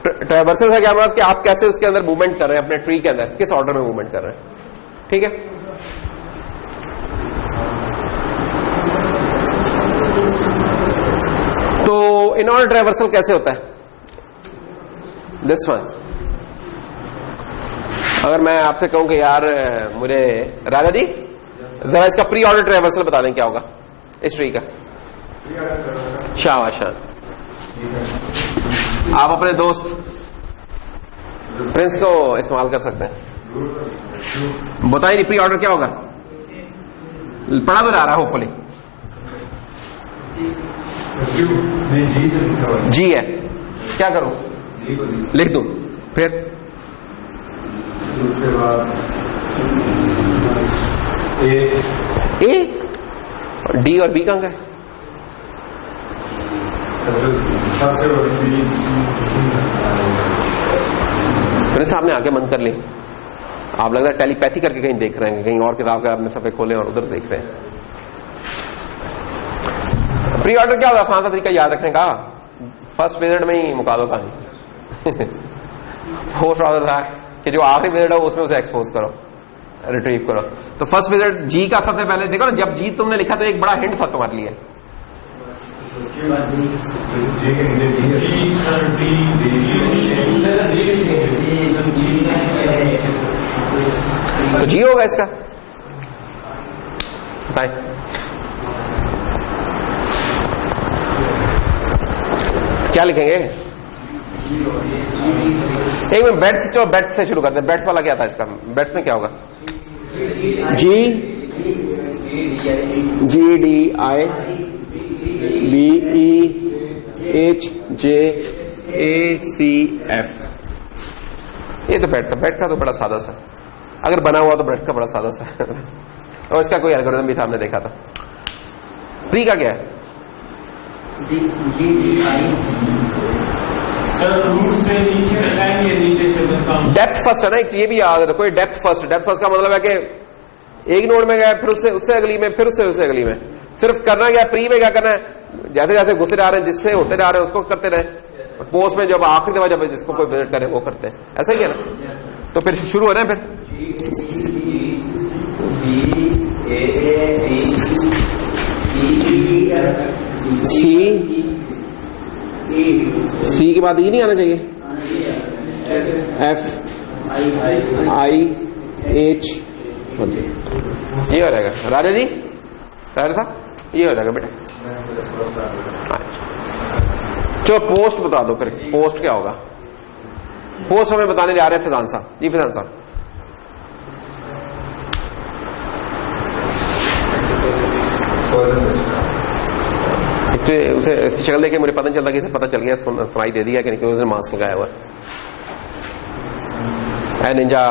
ट्रैवर्सल का। क्या मतलब कि आप कैसे उसके अंदर मूवमेंट कर रहे हैं, अपने ट्री के अंदर किस ऑर्डर में मूवमेंट कर रहे हैं, ठीक है। तो इन ऑर्डर ट्रैवर्सल कैसे होता है? This one. अगर मैं आपसे कहूं कि यार मुझे राजा जी जरा इसका प्री ऑर्डर ट्रैवर्सल बता दें क्या होगा इस ट्री का। शाबाश। आप अपने दोस्त प्रिंस को इस्तेमाल कर सकते हैं। बताइए नहीं प्री ऑर्डर क्या होगा? पढ़ा तो जा रहा है होपफुली। जी है, क्या करूं? लिख दूं? फिर उसके बाद ए डी और बी कहां गए? मेरे सामने आके बंद कर ली। आप लग रहा है टेलीपैथी करके कहीं देख रहे हैं, कहीं और किताब का आपने सफे खोले और उधर देख रहे हैं। प्री ऑर्डर क्या होगा? आसान सा तरीका याद रखने का, फर्स्ट विजिट में ही मुका दो कहानी। पोस्ट ऑर्डर था कि जो आखिरी विजिट है उसमें उसे एक्सपोज करो, रिट्रीव करो। तो फर्स्ट विजिट जी का सबसे पहले देखो ना, जब जी तुमने लिखा तो एक बड़ा हिंट था तुम्हारे लिए। तो जी होगा इसका, बताएं क्या लिखेंगे? एक मिनट, बेट्स चलो बेट्स से शुरू करते हैं। बेट्स वाला क्या था इसका? बेट्स में क्या होगा? G G D I B E H J A C F. ये तो बेट था। बेट का तो बड़ा सादा सा, अगर बना हुआ तो बेट का बड़ा सादा सा। और इसका कोई एल्गोरिथम भी था, हमने देखा था। प्री का क्या है? सर रूट से नीचे हटाएंगे, नीचे से बस काम। डेप्थ फर्स्ट है ना, ये भी याद रखो, डेप्थ फर्स्ट। डेप्थ फर्स्ट का मतलब है कि एक नोड में गया, फिर उससे अगली में, फिर उससे अगली में। सिर्फ करना क्या, प्री में क्या करना है, जैसे जैसे घुसते जा रहे हैं, जिससे होते जा रहे हैं उसको करते रहे, पोस्ट में जब आखिरी दफा जब जिसको कोई विजिट करे वो करते हैं, ऐसा ही है ना। तो फिर शुरू हो रहे हैं, फिर सी के बाद ई नहीं आना चाहिए, एफ आई एच, ये हो जाएगा राजा जी, राजा साहब ये हो जाएगा बेटा। चलो पोस्ट बता दो, फिर पोस्ट क्या होगा। पोस्ट हमें बताने जा रहे हैं फिजान साहब। जी फिजान साहब, तो उसे इसकी शक्ल देखे मुझे पता नहीं चलता कि इसे पता चल गया, सुनाई दे दिया कि नहीं, उसने मास्क लगाया हुआ है। निंजा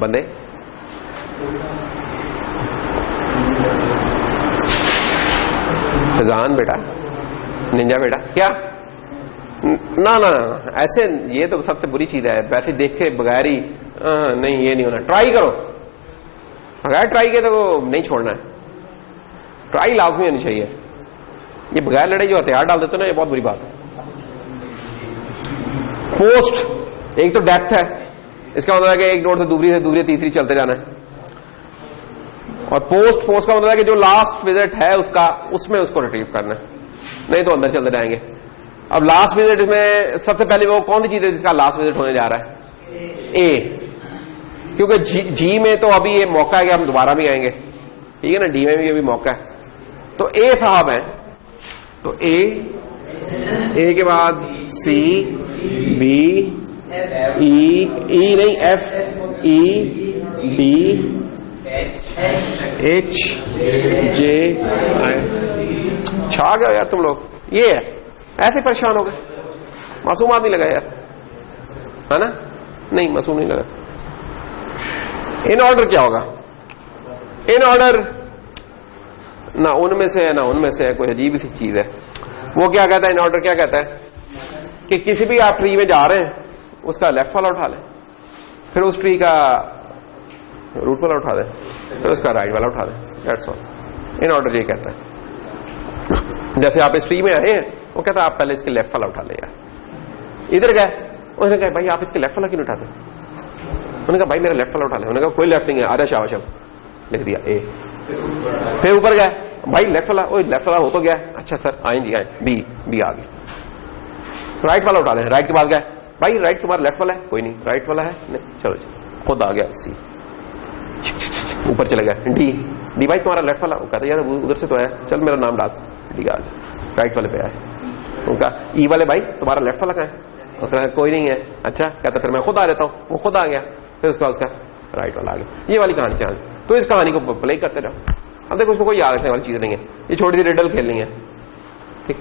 बंदे फिजान बेटा, निंजा बेटा, क्या ना ना ना ऐसे, ये तो सबसे बुरी चीज है, वैसे देख के बगैर ही नहीं, ये नहीं होना, ट्राई करो, बगैर ट्राई के तो नहीं छोड़ना है, ट्राई लाजमी होनी चाहिए। ये बगैर लड़ाई जो हथियार डाल देते ना, ये बहुत बुरी बात है। पोस्ट एक तो डेप्थ है, इसका मतलब है कि एक नोड से दूसरी तीसरी चलते जाना है, और पोस्ट का मतलब है कि जो लास्ट विजिट है उसका, उसमें उसको रिट्रीव करना है, नहीं तो अंदर चलते जाएंगे। अब लास्ट विजिट में सबसे पहले वो कौन सी चीज है जिसका लास्ट विजिट होने जा रहा है, ए, क्योंकि जी में तो अभी ये मौका है कि हम दोबारा भी आएंगे, ठीक है ना, डी में भी अभी मौका है, तो ए साहब है, तो ए के बाद सी, बी, ई नहीं, एफ, ई, बी, एच, जे, आई। छा गए यार तुम लोग, ये है, ऐसे परेशान हो गए, मासूम आदमी लगा यार, है ना, नहीं मासूम नहीं लगा। इन ऑर्डर क्या होगा, इन ऑर्डर ना उनमें से है ना उनमें से है, कोई अजीब सी चीज है। वो क्या कहता है, इन ऑर्डर क्या कहता है कि किसी भी आप ट्री में जा रहे हैं उसका लेफ्ट वाला उठा लें, फिर उस ट्री का रूट वाला उठा दें, फिर उसका राइट वाला उठा दें, दैट्स ऑल। इन ऑर्डर ये कहता है। जैसे आप इस ट्री में आए हैं, वो कहता है आप पहले इसके लेफ्ट वाला उठा ले यार। इधर गए, उसने कहा भाई आप इसके लेफ्ट वाला क्यों उठाते, उन्होंने कहा भाई मेरा लेफ्ट वाला उठा ले, उन्होंने कहा कोई लेफ्ट नहीं है, आधा शाबाश, लिख दिया ए। फिर ऊपर गए, भाई लेफ्ट वाला, ओ लेफ्ट वाला हो तो गया, अच्छा सर आए जी आए, बी आ गया, राइट वाला उठा ले, राइट के बाद गए, भाई राइट तुम्हारा लेफ्ट वाला है, कोई नहीं राइट वाला है, नहीं चलो जी, खुद आ गया सी, ऊपर चले गए, डी भाई तुम्हारा लेफ्ट वाला, वो कहता यार उधर से तो आया, चल मेरा नाम डाल, डी आ गया, राइट वाले पे आए, उनका ई वाले भाई तुम्हारा लेफ्ट वाला कहाँ है, उसने कहा कोई नहीं है, अच्छा कहता फिर मैं खुद आ जाता हूँ, वो खुद आ गया, फिर उसका राइट वाला आ गया। ये वाली कहानी चाह, तो इस कहानी को प्ले करते रहो। अब देखो उसमें कोई याद रखने वाली चीज नहीं है, ये छोटी सी रिडल खेलनी है, ठीक,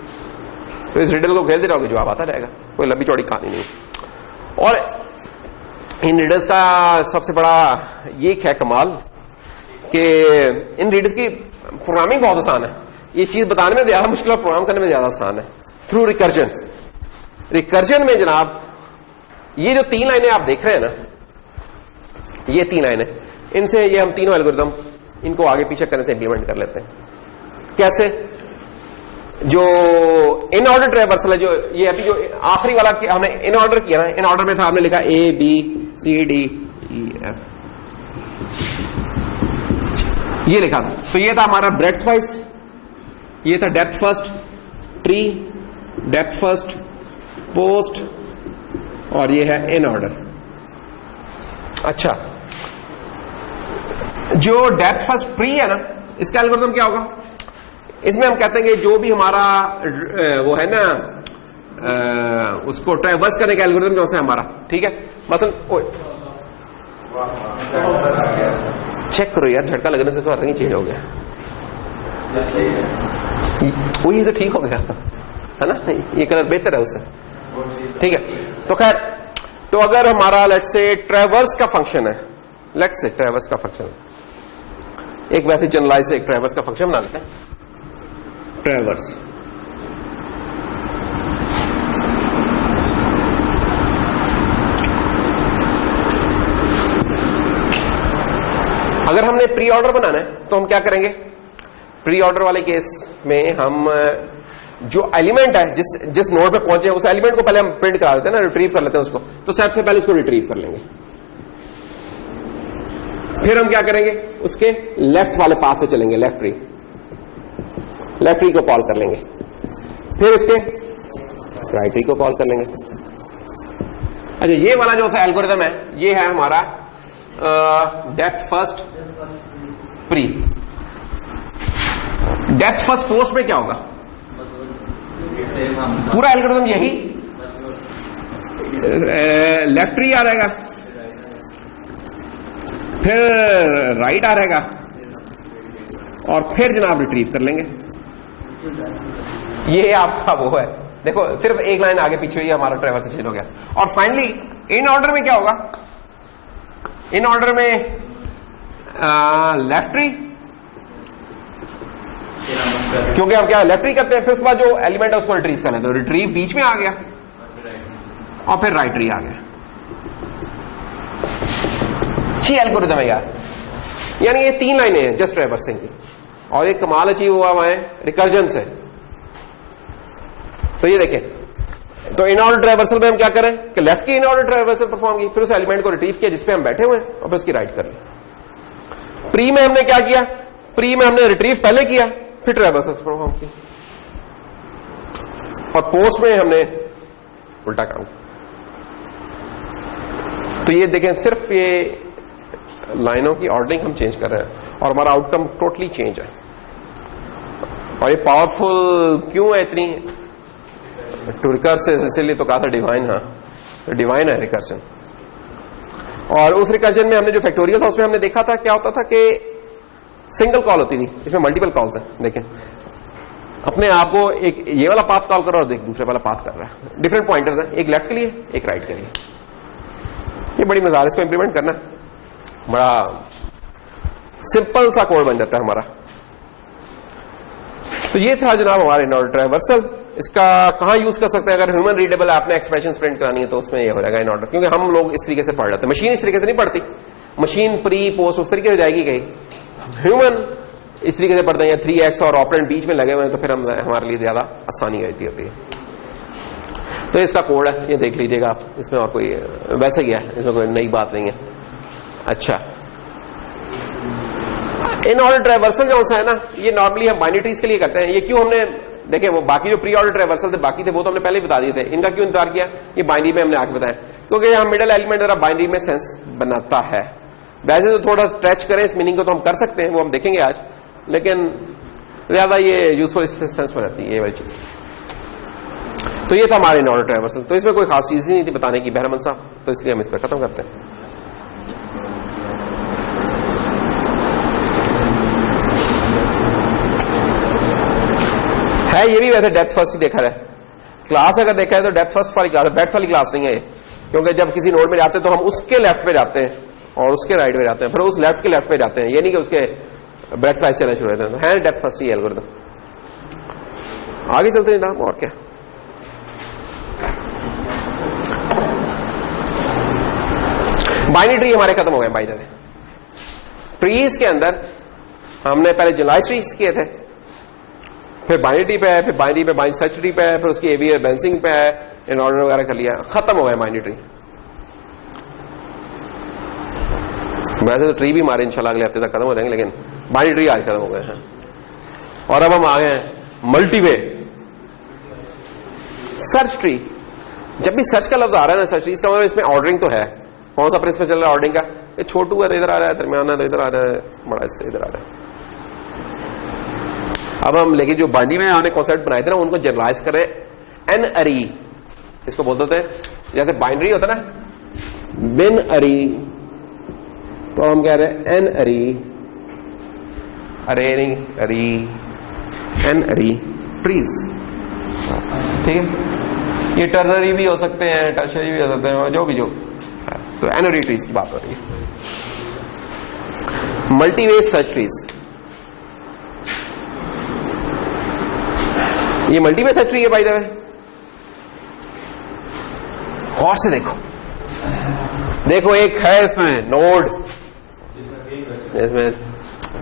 तो इस रिडल को खेलते रहोगे जवाब आता रहेगा, कोई लंबी चौड़ी कहानी नहीं। और इन रीडर्स का सबसे बड़ा ये है कमाल कि इन रीडर्स की प्रोग्रामिंग बहुत आसान है, ये चीज बताने में ज्यादा मुश्किल और प्रोग्राम करने में ज्यादा आसान है, थ्रू रिकर्जन। रिकर्जन में जनाब ये जो 3 लाइनें आप देख रहे हैं ना, ये 3 लाइनें, इनसे ये हम तीनों एल्गोरिदम इनको आगे पीछे करने से इंप्लीमेंट कर लेते हैं। कैसे, जो इन ऑर्डर ट्रैवर्सल है, जो ये अभी जो आखिरी वाला हमने इन ऑर्डर किया ना, इन ऑर्डर में था, हमने लिखा A B C D E F, ये लिखा था, तो ये था हमारा ब्रेड्थ वाइज, ये था depth first tree, depth first post, और ये है इन ऑर्डर। अच्छा, जो डेप्थ फर्स्ट ट्री है ना, इसका एल्गोरिथम क्या होगा, इसमें हम कहते हैं कि जो भी हमारा वो है ना, उसको ट्रैवर्स करने का एल्गोरिथम जो है हमारा, ठीक है, मसलन चेक करो यार, झटका लगने से तो रंग ही चेंज हो गया, वही तो ठीक हो गया है ना, ये कलर बेहतर है उससे, ठीक है। तो खैर, तो अगर हमारा लेट्स से ट्रैवर्स का फंक्शन है, लेट्स से ट्रैवर्स का फंक्शन, एक वैसे जनरलाइज एक ट्रैवर्स का फंक्शन बना लेते हैं, ट्रैवर्स, अगर हमने प्री ऑर्डर बनाना है तो हम क्या करेंगे, प्री ऑर्डर वाले केस में हम जो एलिमेंट है जिस नोड पे पहुंचे उस एलिमेंट को पहले हम प्रिंट करा देते हैं ना, रिट्रीव कर लेते हैं उसको, तो सबसे पहले उसको रिट्रीव कर लेंगे। फिर हम क्या करेंगे, उसके लेफ्ट वाले पाथ पे चलेंगे, लेफ्ट ट्री को कॉल कर लेंगे, फिर उसके राइट ट्री को कॉल कर लेंगे। अच्छा, ये वाला जो एल्गोरिथम है ये है हमारा depth first pre. Depth first post में क्या होगा, पूरा एल्गोरिथम यही लेफ्ट ट्री आ रहेगा, फिर राइट आ रहेगा, और फिर जनाब रिट्रीव कर लेंगे। ये आपका वो है, देखो सिर्फ एक लाइन आगे पीछे ही हमारा ट्रैवर्स चेंज हो गया। और फाइनली इन ऑर्डर में क्या होगा, इन ऑर्डर में लेफ्ट ट्री, क्योंकि हम क्या लेफ्ट ट्री करते हैं, फिर उसके बाद जो एलिमेंट है उसको रिट्रीव कर लेते हैं, रिट्रीव बीच में आ गया और फिर राइट ट्री आ गया। अच्छी एल्गोरिथम है यार, यानी ये 3 लाइनें हैं जस्ट ट्रैवर्सिंग की, और एक कमाल अचीव हुआ है रिकर्जन से। तो ये देखें, तो इन ऑर्डर ट्रैवर्सल में हम क्या करें कि लेफ्ट की इन ऑर्डर ट्रैवर्सल परफॉर्म की, फिर उस एलिमेंट को रिट्रीव किया जिसपे हम बैठे हुए हैं, और फिर उसकी राइट कर ली। प्री में हमने क्या किया, प्री में हमने रिट्रीव पहले किया, फिर ट्रैवर्सल परफॉर्म किया, और पोस्ट में हमने उल्टा काम किया। तो ये देखें, सिर्फ ये लाइनों की ऑर्डरिंग हम चेंज कर रहे हैं और हमारा आउटकम टोटली चेंज है। और ये पावरफुल क्यों है इतनी, टू रिकर्सिव, इसीलिए तो कहा था डिवाइन। हाँ, तो डिवाइन है रिकर्शन। और उस रिकर्शन में हमने जो फैक्टोरियल था उसमें हमने देखा था क्या होता था कि सिंगल कॉल होती थी, इसमें मल्टीपल कॉल्स हैं। देखें, अपने आप को एक ये वाला पाथ कॉल कर रहा है और एक दूसरे वाला पाथ कर रहा है, डिफरेंट पॉइंटर्स हैं, एक लेफ्ट के लिए एक राइट के लिए। ये बड़ी मजा है, इसको इंप्लीमेंट करना, बड़ा सिंपल सा कोड बन जाता है हमारा। तो ये था जनाब हमारा इन ऑर्डर ट्रैवर्सल। इसका कहां यूज कर सकते हैं, अगर ह्यूमन रीडेबल आपने एक्सप्रेशन प्रिंट करानी है तो उसमें ये हो जाएगा इन ऑर्डर, क्योंकि हम लोग इस तरीके से पढ़ लेते हैं, मशीन इस तरीके से नहीं पढ़ती, मशीन प्री पोस्ट उस तरीके से जाएगी कहीं, ह्यूमन इस तरीके से पढ़ते हैं, 3x और ऑपरेंड बीच में लगे हुए हैं, तो फिर हमारे लिए ज्यादा आसानी होती है। तो इसका कोड है, ये देख लीजिएगा आप, इसमें और कोई वैसे ही है, इसमें कोई नई बात नहीं है। अच्छा, इन ऑर्डर ट्रैवर्सल जो है ना, ये नॉर्मली हम बाइनरी ट्रीज के लिए करते हैं। ये क्यों हमने देखें, वो बाकी जो प्री ऑर्डर ट्रैवर्सल थे बाकी थे वो तो हमने पहले ही बता दिए थे, इनका क्यों इंतजार किया, ये बाइनरी में हमने आगे बताया, क्योंकि हम मिडिल एलिमेंट जरा बाइनरी में सेंस बनाता है। वैसे तो थोड़ा स्ट्रेच करें इस मीनिंग को तो हम कर सकते हैं, वो हम देखेंगे आज, लेकिन ज्यादा ये यूजफुल इस सेंस में रहती है ये वाली चीज। तो ये था हमारे इन ऑर्डर ट्रैवर्सल। तो इसमें कोई खास चीज ही नहीं थी बताने की बहरमन साहब, तो इसलिए हम इस पर खत्म करते हैं। है ये भी वैसे डेप्थ फर्स्ट ही देखा है, क्लास अगर देखा है तो डेप्थ फर्स्ट वाली क्लास है, ब्रेड्थ वाली क्लास नहीं है ये, क्योंकि जब किसी नोड में जाते हैं तो हम उसके लेफ्ट पे जाते हैं और उसके राइट पे जाते हैं, फिर उस लेफ्ट के लेफ्ट पे जाते हैं, ये नहीं कि उसके ब्रेड्थ वाइज चलना शुरू होते हैं। है डेप्थ फर्स्ट ही एल्गोरिथम। आगे चलते हैं जनाब, और क्या बाइनरी ट्री हमारे खत्म हो गए बाई द वे। ट्रीज के अंदर हमने पहले जनरलाइज्ड ट्रीज किए थे, फिर बाइनरी ट्री पे है, फिर बाइनरी पे बाइनरी सर्च ट्री पे है, फिर उसकी एवीआर बेंसिंग पे है, इन ऑर्डर वगैरह कर लिया, खत्म हो गया बाइनरी ट्री। वैसे तो ट्री भी हमारे इंशाल्लाह अगले हफ्ते तक खत्म हो जाएंगे, लेकिन बाइनरी ट्री आज खत्म हो गए हैं। और अब हम आ गए हैं मल्टीवे सर्च ट्री। जब भी सर्च का लफ्ज आ रहा है ना, सर्च ट्री, इसका मतलब इसमें ऑर्डरिंग तो है। कौन सा प्रिंसिपल चल रहा है ऑर्डरिंग का, ये छोटू है तो इधर आ रहा है, दरमियाना है तो इधर आ रहा है, बड़ा इससे इधर आ रहा है। अब हम लेकिन जो बाइनरी में हमने कॉन्सेप्ट बनाए थे ना, उनको जनरलाइज करें एन अरी, इसको बोलते थे, जैसे बाइनरी होता ना बिन अरी, तो हम कह रहे हैं एन अरी, अरे नहीं अरी, एन अरी ट्रीज। ठीक है, ये टर्नरी भी हो सकते हैं, टर्शरी भी हो सकते हैं, जो भी जो, तो एन अरी ट्रीज की बात हो रही है। मल्टीवे सर्च ट्रीज, ये मल्टीवे सर्च ट्री है बाय द वे। गौर से देखो, देखो एक है इसमें नोड, इसमें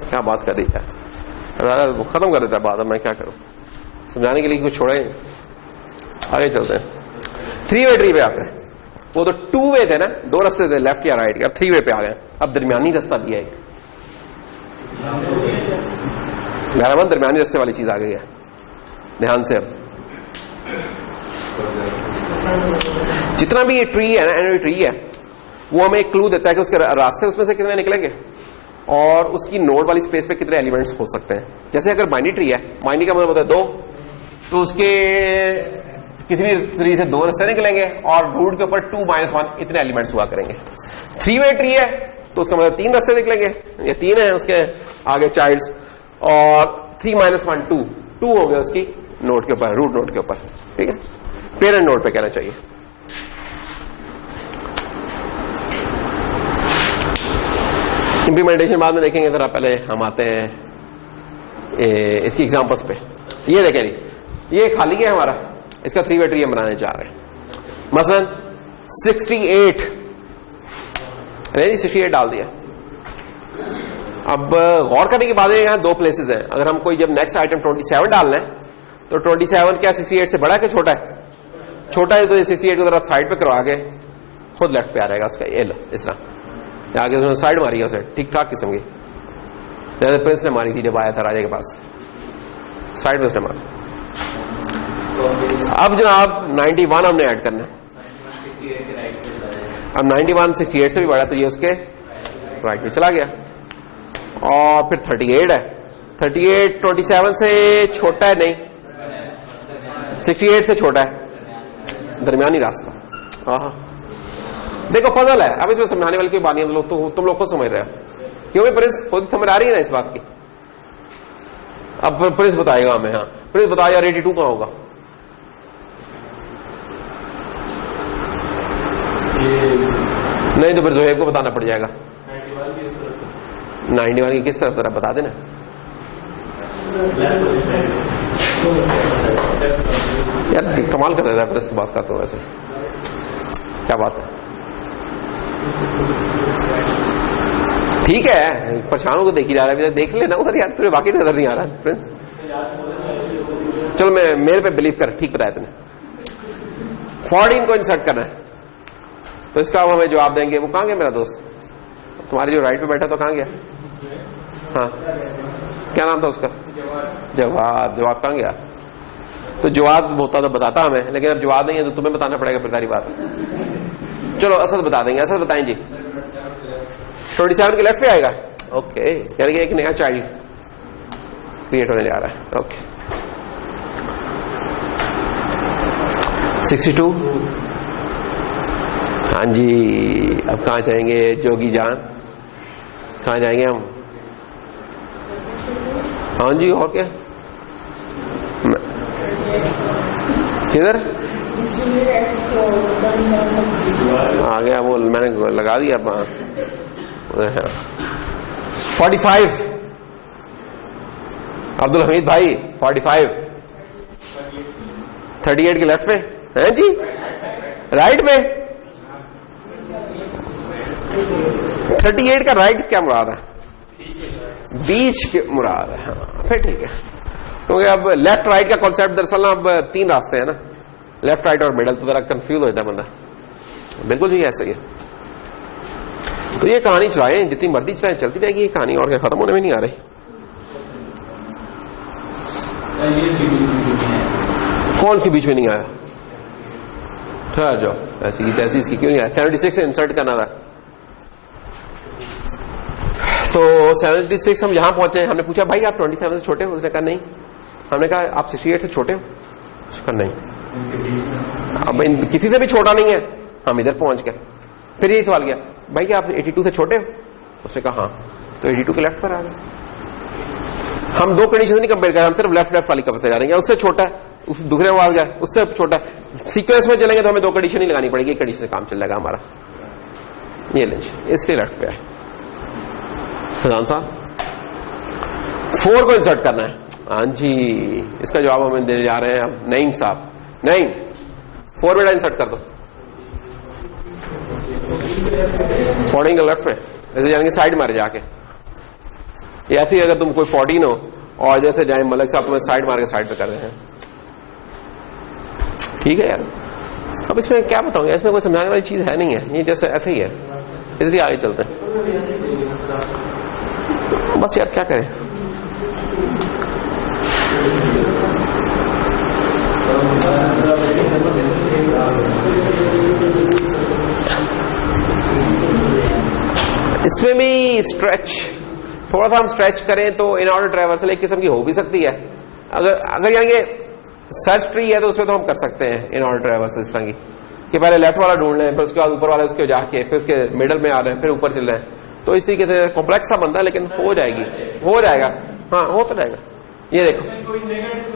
क्या बात कर दी है, खत्म कर देता है बात। अब मैं क्या करूं, समझाने के लिए कुछ छोड़े। आगे चलते हैं, 3 वे ट्री पे आते हैं। वो तो 2 वे थे ना, 2 रास्ते थे, लेफ्ट या राइट के, अब 3 वे पे आ गए। अब दरमियानी रास्ता दिया एक, मेरा दरमियानी रास्ते वाली चीज आ गई है, ध्यान से। अब जितना भी ये ट्री है ना, एनर्जी ट्री है, वो हमें एक क्लू देता है कि उसके रास्ते उसमें से कितने निकलेंगे और उसकी नोड वाली स्पेस पे कितने एलिमेंट्स हो सकते हैं। जैसे अगर बाइनरी ट्री है, बाइनरी का मतलब होता है 2, तो उसके किसी भी ट्री से 2 रास्ते निकलेंगे और रूट के ऊपर 2 - 1 इतने एलिमेंट्स हुआ करेंगे। 3 वे ट्री है तो उसका मतलब 3 रास्ते निकलेंगे, ये 3 है उसके आगे चाइल्ड्स, और 3 - 1 2 हो गए उसकी नोड के ऊपर, रूट नोड के ऊपर, ठीक है, पेरेंट नोड पे कहना चाहिए। इंप्लीमेंटेशन बाद में देखेंगे, जरा पहले हम आते हैं इसकी एग्जांपल्स पे। ये देखें जी, ये खाली है हमारा, इसका 3 वे ट्री हम बनाने जा रहे हैं। मसलन 68, नहीं जी 68 डाल दिया। अब गौर करने की बात है, यहां 2 प्लेसेस हैं। अगर हम कोई जब नेक्स्ट आइटम 27 डालना है तो 27 क्या 68 से बड़ा है कि छोटा है? छोटा है, तो 68 को जरा साइड पे करवा के खुद लेफ्ट पे आ जाएगा उसका। ये लो इस तरह आगे उसने साइड मारी है उसे, ठीक ठाक किस्म की, जैसे प्रिंस ने मारी थी जब आया था राजा के पास, साइड में उसने मारी। अब जनाब 91 हमने ऐड करना है। अब 91 68 से भी बड़ा, तो ये उसके राइट में चला गया। और फिर 38 है, 38 27 से छोटा है? नहीं, 68 से छोटा है, दरमियानी रास्ता। देखो पजल है, अब इसमें समझाने वाली कोई बात नहीं है, तो तुम लोग को समझ रहे हो, क्योंकि प्रिंस खुद समझ आ रही है ना इस बात की। अब प्रिंस बताएगा हमें, हाँ प्रिंस बताया यार 82 कहां होगा? नहीं तो फिर जोहेब को बताना पड़ जाएगा। 91 की किस तरफ, जरा बता देना। यार कमाल कर रहा है प्रिंस, बात करता हूं वैसे, क्या बात है। ठीक है, परेशानों को देख ही जा रहा है, देख लेना उधर यार, तुझे बाकी नजर नहीं आ रहा प्रिंस। चलो मैं मेरे पे बिलीव कर, ठीक बताया तुमने। 14 को इंसर्ट करना है, तो इसका अब हमें जवाब देंगे। वो कहां गया मेरा दोस्त, तुम्हारे जो राइट पे बैठा तो कहां गया? हाँ क्या नाम था उसका? जवाद। जवाब कहां गया? तो जवाब होता तो बताता हमें, लेकिन अब जवाब नहीं है तो तुम्हें बताना पड़ेगा, फिर सारी बात। चलो असद बता देंगे, असद बताएं जी। 27 के लेफ्ट पे आएगा, ओके, यानी कि एक नया चाइल्ड क्रिएट होने जा रहा है। ओके 62, हाँ जी। अब कहां जाएंगे जोगी जान, कहां जाएंगे हम? हाँ जी, और क्या किधर आ गया? वो मैंने लगा दिया 45, अब्दुल हमीद भाई 45, 38 के लेफ्ट में है जी, राइट में 38 का राइट क्या मुराद है? बीच के मुराद है, हाँ फिर ठीक है। क्योंकि अब लेफ्ट राइट का कॉन्सेप्ट दरअसल ना अब 3 रास्ते हैं ना, लेफ्ट राइट और मिडल, तो जरा कंफ्यूज हो जाता है बंदा। बिल्कुल जी ऐसा ही है। तो ये कहानी चलाएं, जितनी मर्जी चलाएं, चलती रहेगी ये कहानी, और क्या खत्म होने में नहीं आ रही। कौन के बीच में नहीं आया? ठहर जाओ, ऐसी तैसी इसकी क्यों नहीं आया? 76 से इंसर्ट करना था, तो 76 हम यहां पहुंचे। हमने पूछा भाई आप 27 से छोटे हो? उसने कहा नहीं। हमने कहा आप 68 से छोटे हो? उसने कहा नहीं। अब किसी से भी छोटा नहीं है, हम इधर पहुंच गए। फिर यही सवाल किया भाई क्या आप 82 से छोटे हो? उसने कहा हाँ, तो 82 के लेफ्ट पर आ गए। हम 2 कंडीशन नहीं कंपेयर कर रहे, हम सिर्फ लेफ्ट वाली करते जा रहे हैं। उससे छोटा है, उस दूसरे में आ गया, उससे छोटा है। सीक्वेंस में चलेंगे तो हमें 2 कंडीशन ही लगानी पड़ेगी, एक कंडीशन से काम चल जाएगा हमारा। ये लेंगे, इसलिए लेफ्ट पे है सजान साहब। 4 को इंसर्ट करना है, हाँ जी। इसका जवाब हमें देने जा रहे हैं अब नईम साहब। नईम 4 बेटा इंसर्ट कर दो, फोल्डिंग लेफ्ट में, ऐसे जाएंगे साइड मारे जाके। या ऐसे ही अगर तुम कोई 14 हो और जैसे जाए मलक साहब तुम्हें साइड मार के साइड पे कर रहे हैं, ठीक है यार। अब इसमें क्या बताऊं, इसमें कोई समझाने वाली चीज है नहीं है, ये जैसे ऐसे ही है, इसलिए आगे चलते हैं। बस यार क्या करें। इसमें भी स्ट्रेच, थोड़ा सा हम स्ट्रेच करें तो इन ऑर्डर ट्रैवर्सल एक किस्म की हो भी सकती है। अगर यानी कि सर्च ट्री है तो उसमें तो हम कर सकते हैं इन ऑर्डर ट्रैवर्सल इस तरह की कि पहले लेफ्ट वाला ढूंढ लें, फिर उसके बाद ऊपर वाले उसके जाके फिर उसके मिडल में आ रहे हैं, फिर ऊपर चल रहे हैं। तो इस तरीके से कॉम्प्लेक्स सा बनता है, लेकिन हो जाएगी, हो जाएगा, हाँ हो तो जाएगा। ये देखो,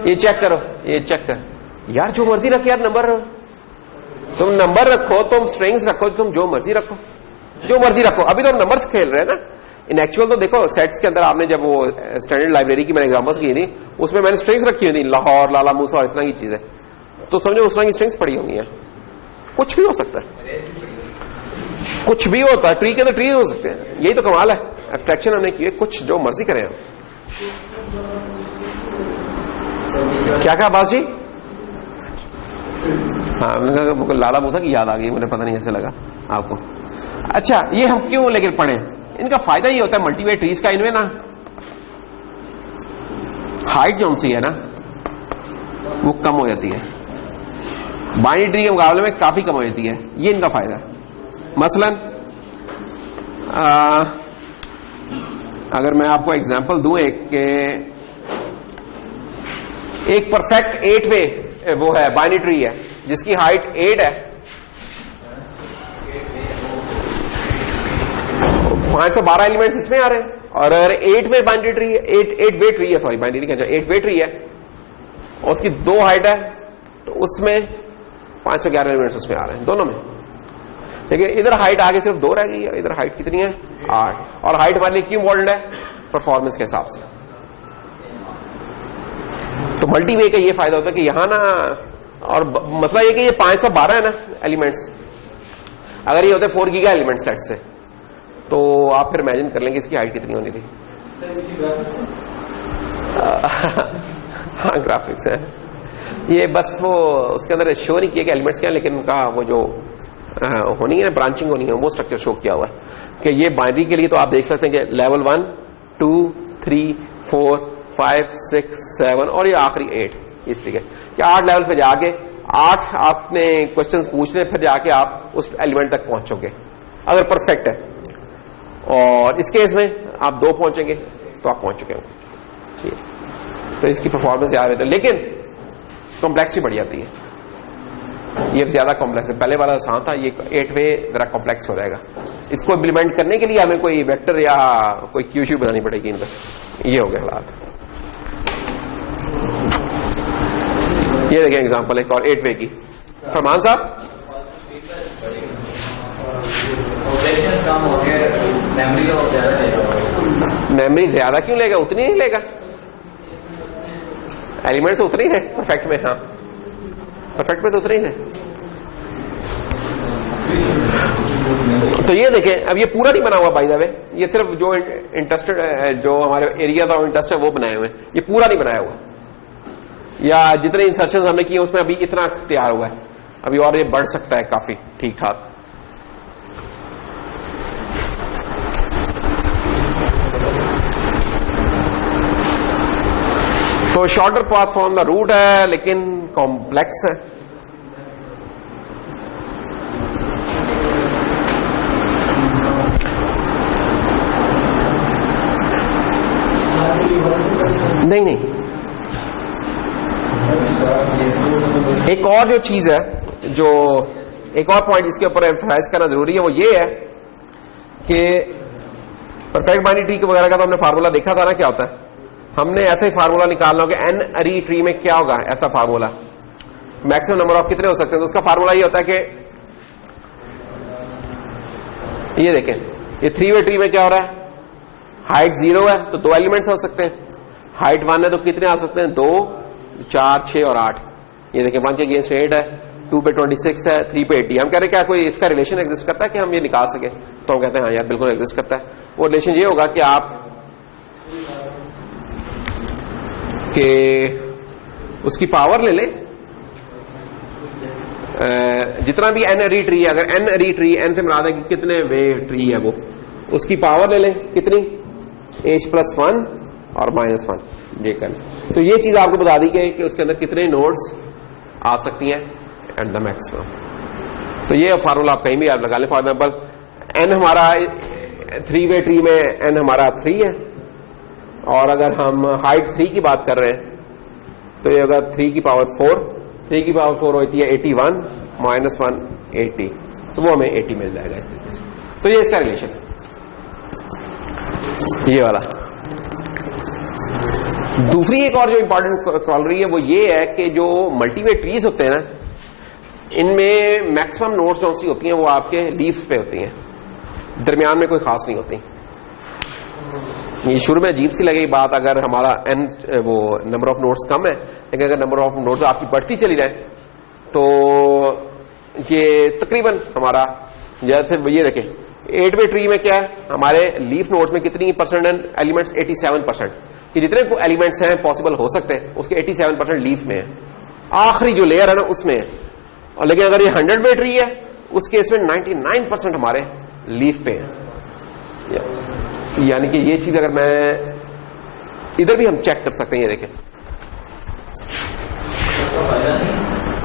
ये चेक करो, ये चेक कर यार, जो मर्जी रखो यार, नंबर तुम नंबर रखो, तुम स्ट्रिंग्स रखो, तुम जो मर्जी रखो, जो मर्जी रखो। अभी तो हम नंबर्स खेल रहे हैं ना। इन एक्चुअल तो देखो सेट्स के अंदर आपने जब वो स्टैंडर्ड लाइब्रेरी की मैंने एग्जांपल्स की थी, उसमें मैंने स्ट्रिंग्स रखी हुई थी, लाहौर, लाला मूसा और इस तरह की चीजें, तो समझो उस तरह की स्ट्रिंग्स पड़ी होंगी। कुछ भी हो सकता है, कुछ भी होता है, ट्री के अंदर ट्री हो सकते हैं। यही तो कमाल है, एब्स्ट्रैक्शन हमने की है, कुछ जो मर्जी करें हम। क्या कहा बास जी? हाँ, लाला मूसा की याद आ गई, मुझे पता नहीं ऐसे लगा आपको। अच्छा, ये हम क्यों लेकर पढ़े? इनका फायदा ये होता है मल्टीवे ट्रीज का, इनमें ना हाइट जो सी है ना वो कम हो जाती है, बाइनरी ट्री के मुकाबले में काफी कम हो जाती है। ये इनका फायदा है। मसलन अगर मैं आपको एग्जांपल दूं एक परफेक्ट 8 वे वो है बाइनरी ट्री है जिसकी हाइट 8 है, 512 एलिमेंट्स इसमें आ रहे हैं। और अगर 8 वे बाइनरी ट्री है, 8 वे ट्री है, सॉरी बाइनरी कहते हैं, 8 वे ट्री है और उसकी 2 हाइट है, तो उसमें 511 एलिमेंट्स उसमें आ रहे हैं दोनों में। लेकिन इधर हाइट आगे सिर्फ 2 रह गई है, इधर हाइट कितनी है? 8। और हाइट हमारे लिए क्यों इम्पोर्टेंट है? परफॉर्मेंस के हिसाब से। तो मल्टी वे का ये फायदा होता है कि यहां ना, और मतलब ये कि ये 512 है ना एलिमेंट्स, अगर ये होते 4 गीगा एलिमेंट्स सेट से, तो आप फिर इमेजिन कर लेंगे इसकी हाइट कितनी होनी थी। हाँ ग्राफिक्स है ये, बस वो उसके अंदर शो नहीं किया कि एलिमेंट्स क्या, लेकिन उनका वो जो होनी है, ब्रांचिंग होनी है, वो स्ट्रक्चर शो किया हुआ है कि ये बाइनरी के लिए तो आप देख सकते हैं कि लेवल 1, 2, 3, 4, 5, 6, 7 और ये आखिरी 8, इस तरीके कि 8 लेवल पे जाके 8 आपने क्वेश्चंस पूछने, फिर जाके आप उस एलिमेंट तक पहुंचोगे अगर परफेक्ट है। और इस केस में आप 2 पहुंचेंगे तो आप पहुंच चुके होंगे। तो इसकी परफॉर्मेंस याद रहती है, लेकिन कॉम्प्लेक्सिटी बढ़ जाती है, ये ज्यादा कॉम्प्लेक्स है। पहले वाला आसान था, ये 8 वे जरा कॉम्प्लेक्स हो जाएगा। इसको इम्प्लीमेंट करने के लिए हमें कोई वेक्टर या कोई क्यूशू बनानी पड़ेगी इनका। ये हो गया हालात। ये देखें एग्जांपल एक और 8 वे की। फरमान साहब, मेमोरी ज्यादा क्यों लेगा? उतनी नहीं लेगा, एलिमेंट्स उतने ही थे परफेक्ट में। हाँ परफेक्ट में तो उतने ही थे। तो ये देखें, अब ये पूरा नहीं बना हुआ बाय द वे, ये सिर्फ जो इंटरेस्टेड जो हमारे एरिया था इंटरेस्ट है वो बनाए हुए, ये पूरा नहीं बनाया हुआ। या जितने इंसर्शंस हमने किए उसमें अभी इतना तैयार हुआ है, अभी और ये बढ़ सकता है काफी ठीक ठाक। तो shorter path from the root है, लेकिन कॉम्प्लेक्स है। नहीं, एक और जो चीज है, जो एक और पॉइंट जिसके ऊपर एम्फसाइज करना जरूरी है, वो ये है कि परफेक्ट बाइनरी ट्री वगैरह का तो हमने फार्मूला देखा था ना, क्या होता है। हमने ऐसा ही फार्मूला निकालना होगा, एन अरी ट्री में क्या होगा ऐसा फार्मूला, मैक्सिमम नंबर ऑफ कितने हो सकते हैं। तो उसका फार्मूला ये होता है कि ये देखें, ये 3 वे ट्री में क्या हो रहा है, हाइट 0 है तो 2 एलिमेंट्स हो सकते हैं, हाइट 1 है तो कितने आ सकते हैं, 2, 4, 6 और 8। ये देखें 1 के अगेंस्ट 8 है, 2 पे 26 है, 3 पे 80। हम कह रहे हैं क्या कोई इसका रिलेशन एग्जिस्ट करता है कि हम ये निकाल सके? तो हम कहते हैं हाँ यार बिल्कुल एग्जिस्ट करता है। वो रिलेशन ये होगा कि आप कि उसकी पावर ले ले, जितना भी एन री ट्री है, अगर एन री ट्री, एन से मुराद है कि कितने वे ट्री है वो, उसकी पावर ले ले कितनी, h+1 और -1 ये कर। तो ये चीज आपको बता दी कि उसके अंदर कितने नोड्स आ सकती हैं एट द मैक्सिमम। तो ये फार्मूला आप कहीं भी आप लगा लें। फॉर एग्जाम्पल एन हमारा 3 वे ट्री में एन हमारा 3 है, और अगर हम हाइट 3 की बात कर रहे हैं तो ये अगर 3 की पावर 4, 3 की पावर 4 होती है 81 -1 80, तो वो हमें 80 मिल जाएगा इस तरीके से। तो ये इसका रिलेशन है ये वाला। दूसरी एक और जो इंपॉर्टेंट कॉलरी है वो ये है कि जो मल्टीवे ट्रीज होते हैं ना, इनमें मैक्सिमम नोड्स जो सी होती हैं वो आपके लीफ पे होती हैं, दरमियान में कोई खास नहीं होती। ये शुरू में अजीब सी लगी बात, अगर हमारा एन वो नंबर ऑफ नोड्स कम है, लेकिन अगर नंबर ऑफ नोड्स आपकी बढ़ती चली जाए तो ये तकरीबन हमारा, जैसे ये देखें 8 वे ट्री में क्या है, हमारे लीफ नोड्स में कितनी परसेंट एलिमेंट्स, 87%, कि जितने एलिमेंट्स हैं पॉसिबल हो सकते हैं उसके 87% लीफ में है, आखिरी जो लेयर है ना उसमें है। और लेकिन अगर ये 100 वे ट्री है उस केस में 99% हमारे लीफ पे है। यानी कि ये चीज अगर मैं इधर भी हम चेक कर सकते हैं, ये देखें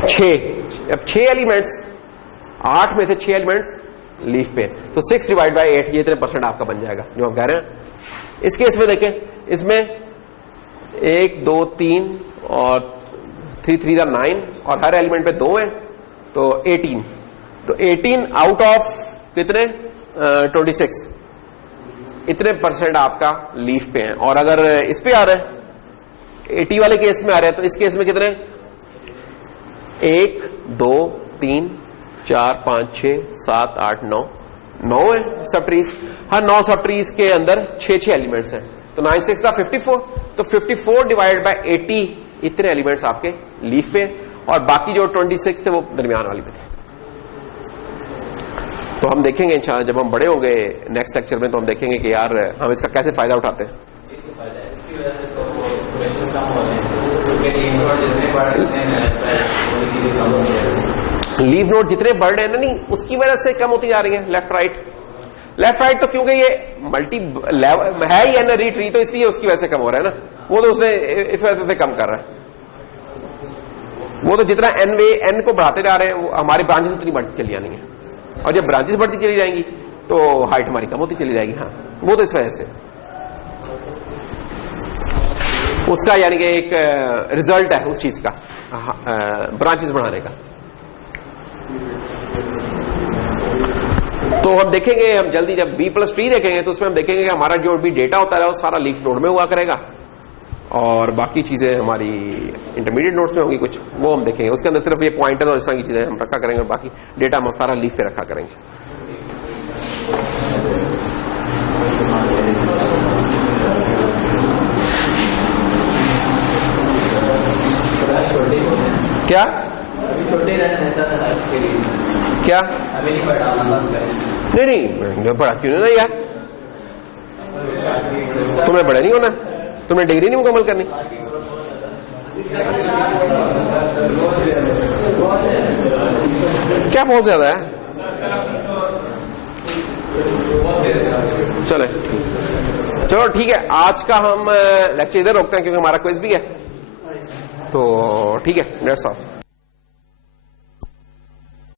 6, अब 6 एलिमेंट्स, 8 में से 6 एलिमेंट्स लीफ पे, तो 6/8 ये इतने परसेंट आपका बन जाएगा जो हम कह रहे हैं। इस केस में देखें, इसमें 1 2 3 और 3 3 9 और हर एलिमेंट पे 2 है, तो 18, तो 18 आउट ऑफ कितने 26, इतने परसेंट आपका लीफ पे है। और अगर इस पे आ रहा है 80 वाले केस में आ रहा है तो इस केस में कितने, 1 2 3 4 5 6 7 8 9 है सब ट्रीज। हर 9 सब ट्रीज के अंदर 6 एलिमेंट्स हैं, तो 9 6 का 54, तो 54/80 इतने एलिमेंट्स आपके लीफ पे, और बाकी जो 26 थे वो दरमियान वाली पे थे। तो हम देखेंगे इंशाल्लाह जब हम बड़े होंगे नेक्स्ट लेक्चर में, तो हम देखेंगे कि यार हम इसका कैसे फायदा उठाते हैं। लीफ नोड जितने बढ़ रहे हैं ना, नहीं उसकी वजह से कम होती जा रही है लेफ्ट राइट, तो क्योंकि ये मल्टी है ही एन री ट्री, तो इसलिए उसकी वजह से कम हो रहा है ना, वो तो उसने इस वजह से कम कर रहा है। वो तो जितना एन को बढ़ाते जा रहे हैं वो हमारी ब्रांचेस उतनी बढ़ती चली जानी है, और जब ब्रांचेस बढ़ती चली जाएंगी तो हाइट हमारी कम होती चली जाएगी। हाँ, वो तो इस वजह से उसका यानी कि एक रिजल्ट है उस चीज का, ब्रांचेस बढ़ाने का। तो हम देखेंगे, हम जल्दी जब B+ट्री देखेंगे तो उसमें हम देखेंगे कि हमारा जो भी डेटा होता है वो सारा लीफ नोड में हुआ करेगा, और बाकी चीजें हमारी इंटरमीडिएट नोड्स में होंगी कुछ, वो हम देखेंगे। उसके अंदर सिर्फ ये पॉइंटर और इस तरह की चीजें हम रखा करेंगे, और बाकी डेटा हम सारा लीफ पे रखा करेंगे। क्या क्या नहीं बड़ा क्यों नहीं यार, तुम्हें बड़े नहीं होना, तुमने डिग्री नहीं मुकम्मल करनी। क्या बहुत ज्यादा है, चलो ठीक है, आज का हम लेक्चर इधर रोकते हैं क्योंकि हमारा क्विज भी है। तो ठीक है, डेट्स ऑल।